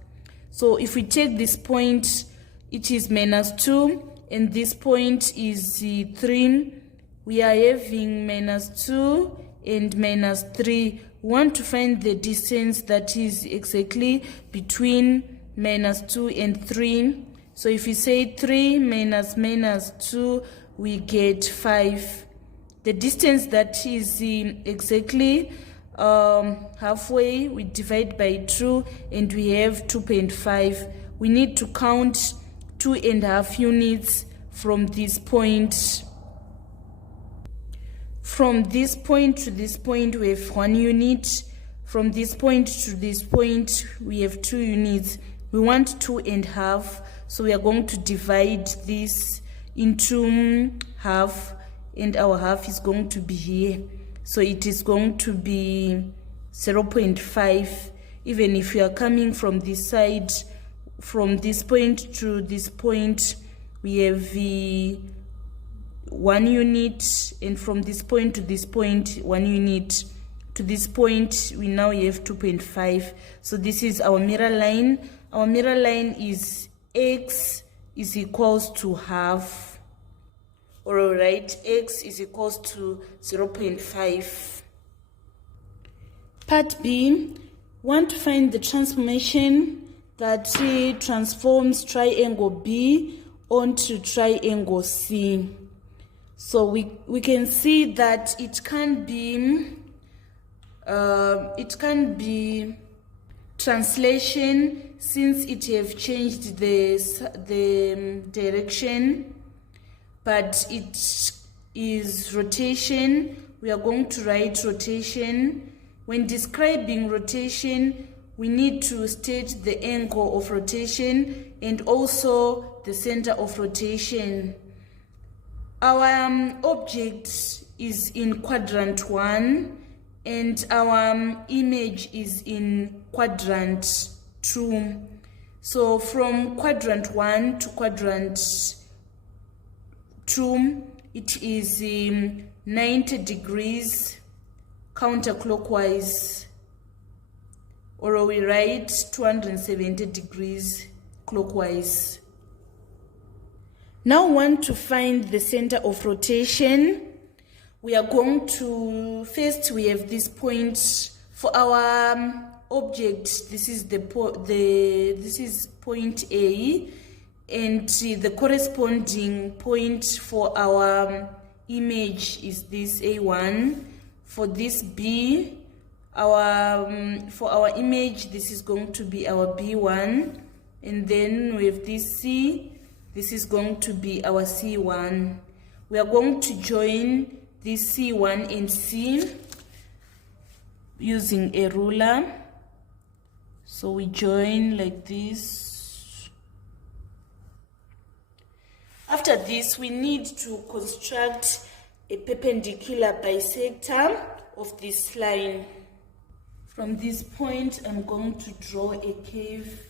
So if we take this point, it is -2, and this point is 3. We are having -2 and -3. We want to find the distance that is exactly between -2 and 3. So if we say 3 minus -2, we get 5. The distance that is exactly halfway, we divide by 2 and we have 2.5. We need to count 2.5 units from this point. From this point to this point, we have 1 unit. From this point to this point, we have 2 units. We want 2.5, so we are going to divide this into half, and our half is going to be here. So it is going to be 0.5. Even if you are coming from this side, from this point to this point, we have 1 unit, and from this point to this point, 1 unit. To this point, we now have 2.5. So this is our mirror line. Our mirror line is x is equals to half. All right, x is equals to 0.5. Part B, want to find the transformation that transforms triangle B onto triangle C. So we can see that it can be translation, since it have changed the direction, but it is rotation. We are going to write rotation. When describing rotation, we need to state the angle of rotation and also the center of rotation. Our object is in quadrant 1 and our image is in quadrant 2. So from quadrant 1 to quadrant 2, it is 90 degrees counterclockwise, or we write 270 degrees clockwise. Now we want to find the center of rotation. We are going to, first we have this point for our object. This is this is point A, and the corresponding point for our image is this A1. For this B, for our image, this is going to be our B1. and then we have this C. This is going to be our C1. We are going to join this C1 and C using a ruler. So we join like this. After this, we need to construct a perpendicular bisector of this line. From this point, I'm going to draw a curve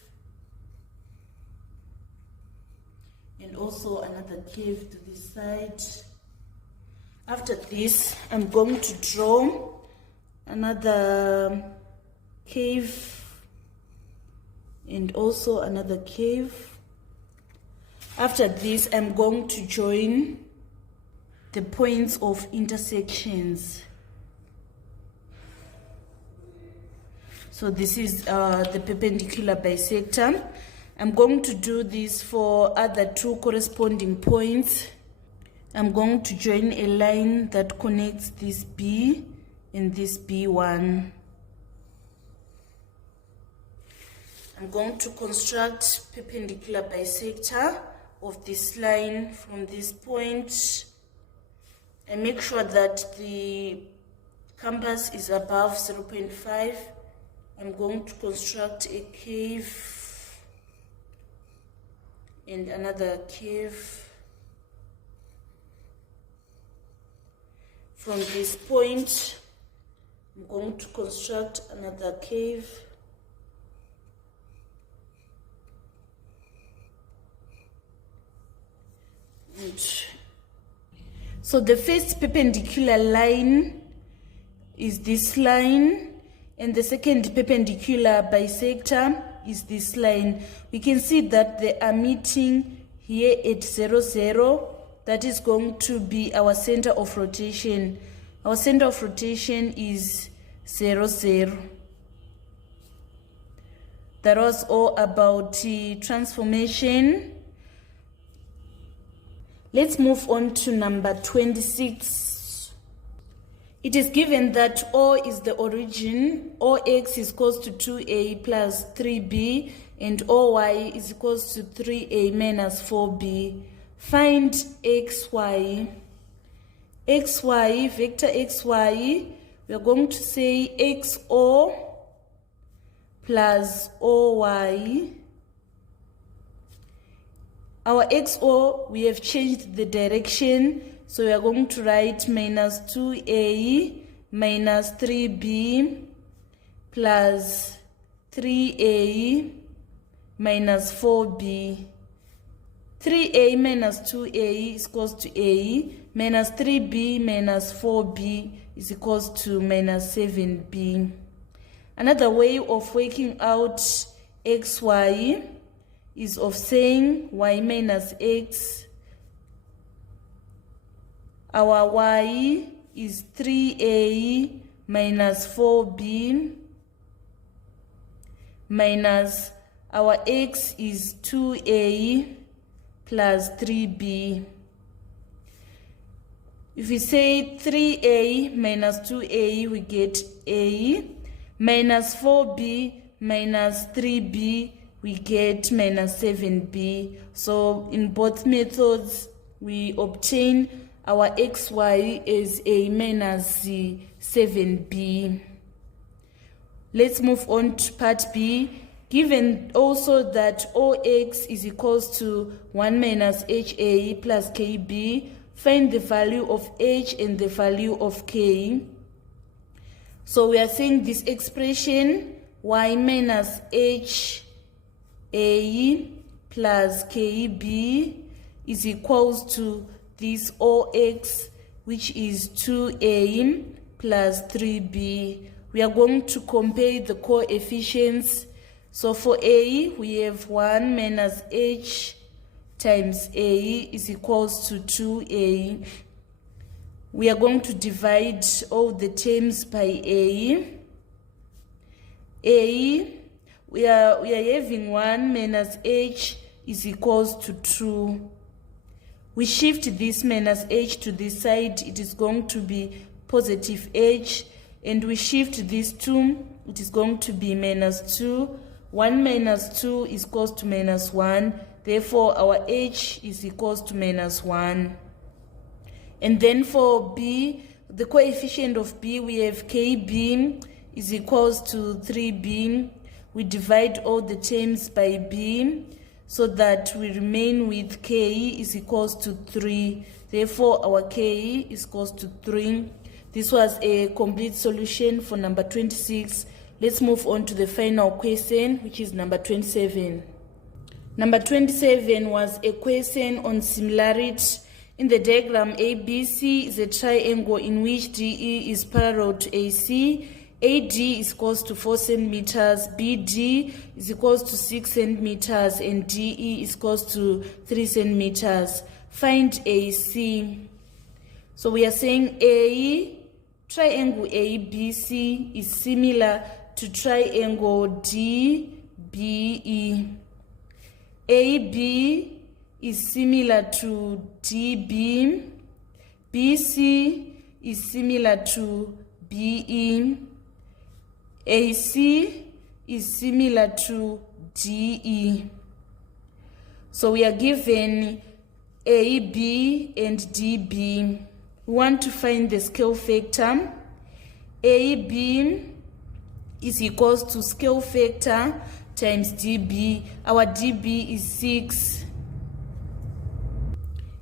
and also another curve to this side. After this, I'm going to draw another curve and also another curve. After this, I'm going to join the points of intersections. So this is the perpendicular bisector. I'm going to do this for other two corresponding points. I'm going to join a line that connects this B and this B1. I'm going to construct perpendicular bisector of this line from this point and make sure that the compass is above 0.5. I'm going to construct a curve and another curve. From this point, I'm going to construct another curve. So the first perpendicular line is this line, and the second perpendicular bisector is this line. We can see that they are meeting here at 0, 0. That is going to be our center of rotation. Our center of rotation is 0, 0. That was all about the transformation. Let's move on to number 26. It is given that O is the origin, OX is equals to 2A plus 3B, and OY is equals to 3A minus 4B. Find XY. XY, vector XY, we are going to say XO plus OY. Our XO, we have changed the direction, so we are going to write minus 2A minus 3B plus 3A minus 4B. 3A minus 2A is equals to A, minus 3B minus 4B is equals to minus 7B. Another way of working out XY is of saying Y minus X. Our Y is 3A minus 4B minus our X is 2A plus 3B. If we say 3A minus 2A, we get A, minus 4B minus 3B, we get minus 7B. So in both methods, we obtain our XY as A minus 7B. Let's move on to part B. Given also that OX is equals to 1 minus HA plus KB, find the value of H and the value of K. So we are saying this expression, Y minus HA plus KB is equals to this OX, which is 2A plus 3B. We are going to compare the coefficients. So for A, we have 1 minus H times A is equals to 2A. We are going to divide all the terms by A. We are having 1 minus H is equals to 2. We shift this minus H to this side, it is going to be positive H, and we shift this 2, it is going to be minus 2. 1 minus 2 is equals to minus 1. Therefore, our h is equals to minus 1. And then for b, the coefficient of b, we have kb is equals to 3b. We divide all the terms by b so that we remain with k is equals to 3. Therefore, our k is equals to 3. This was a complete solution for number 26. Let's move on to the final question, which is number 27. Number 27 was a question on similarity. In the diagram, ABC is a triangle in which DE is parallel to AC. AD is equals to 4 centimeters, BD is equals to 6 centimeters, and DE is equals to 3 centimeters. Find AC. So we are saying triangle ABC is similar to triangle DBE. AB is similar to DB. BC is similar to BE. AC is similar to DE. So we are given AB and DB. We want to find the scale factor. AB is equals to scale factor times DB. Our DB is 6.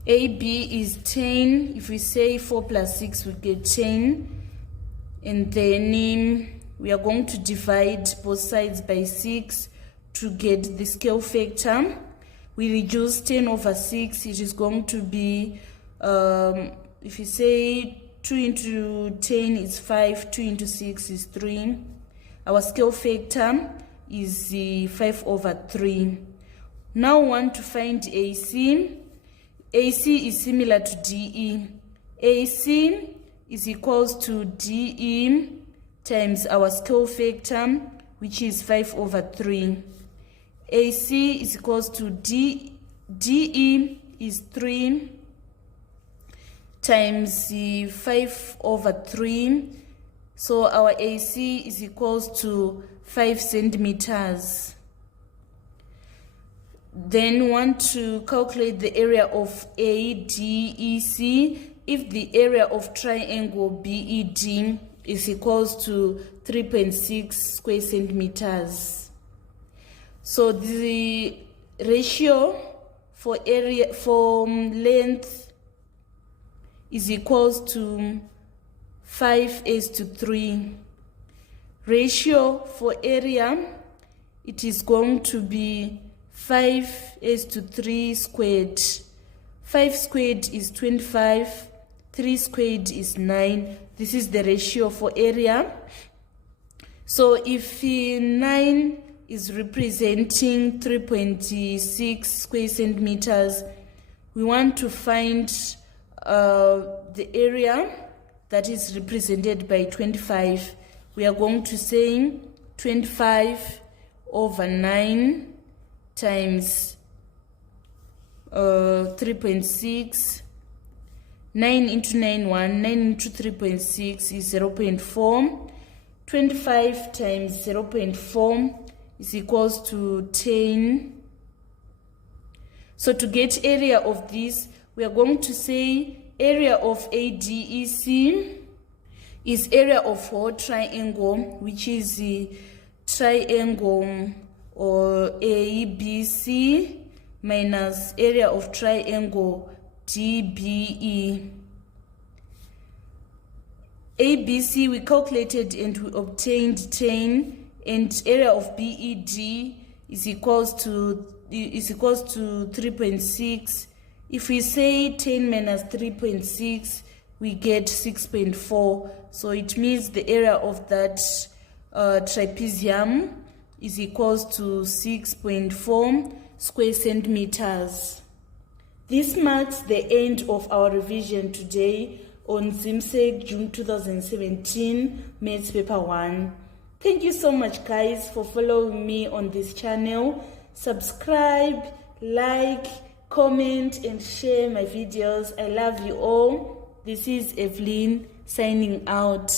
AB is 10. If we say 4 plus 6, we get 10. And then we are going to divide both sides by 6 to get the scale factor. We reduce 10 over 6. It is going to be, if you say 2 into 10 is 5, 2 into 6 is 3. Our scale factor is 5 over 3. Now we want to find AC. AC is similar to DE. AC is equals to DE times our scale factor, which is 5 over 3. AC is equals to DE is 3 times 5 over 3. So our AC is equals to 5 centimeters. Then want to calculate the area of ADEC. If the area of triangle BED is equals to 3.6 square centimeters. So the ratio for area for length is equals to 5:3. Ratio for area, it is going to be 5:3 squared. 5 squared is 25. 3 squared is 9. This is the ratio for area. So if 9 is representing 3.6 square centimeters, we want to find the area that is represented by 25. We are going to say 25 over 9 times 3.6. 9 into 9, 1. 9 into 3.6 is 0.4. 25 times 0.4 is equals to 10. So to get area of this, we are going to say area of ADEC is area of whole triangle, which is the triangle or ABC minus area of triangle DBE. ABC we calculated and we obtained 10, and area of BED is equals to 3.6. If we say 10 minus 3.6, we get 6.4. So it means the area of that trapezium is equals to 6.4 square centimeters. This marks the end of our revision today on Zimsec June 2017 Maths Paper 1. Thank you so much guys for following me on this channel. Subscribe, like, comment and share my videos. I love you all. This is Evelyn signing out.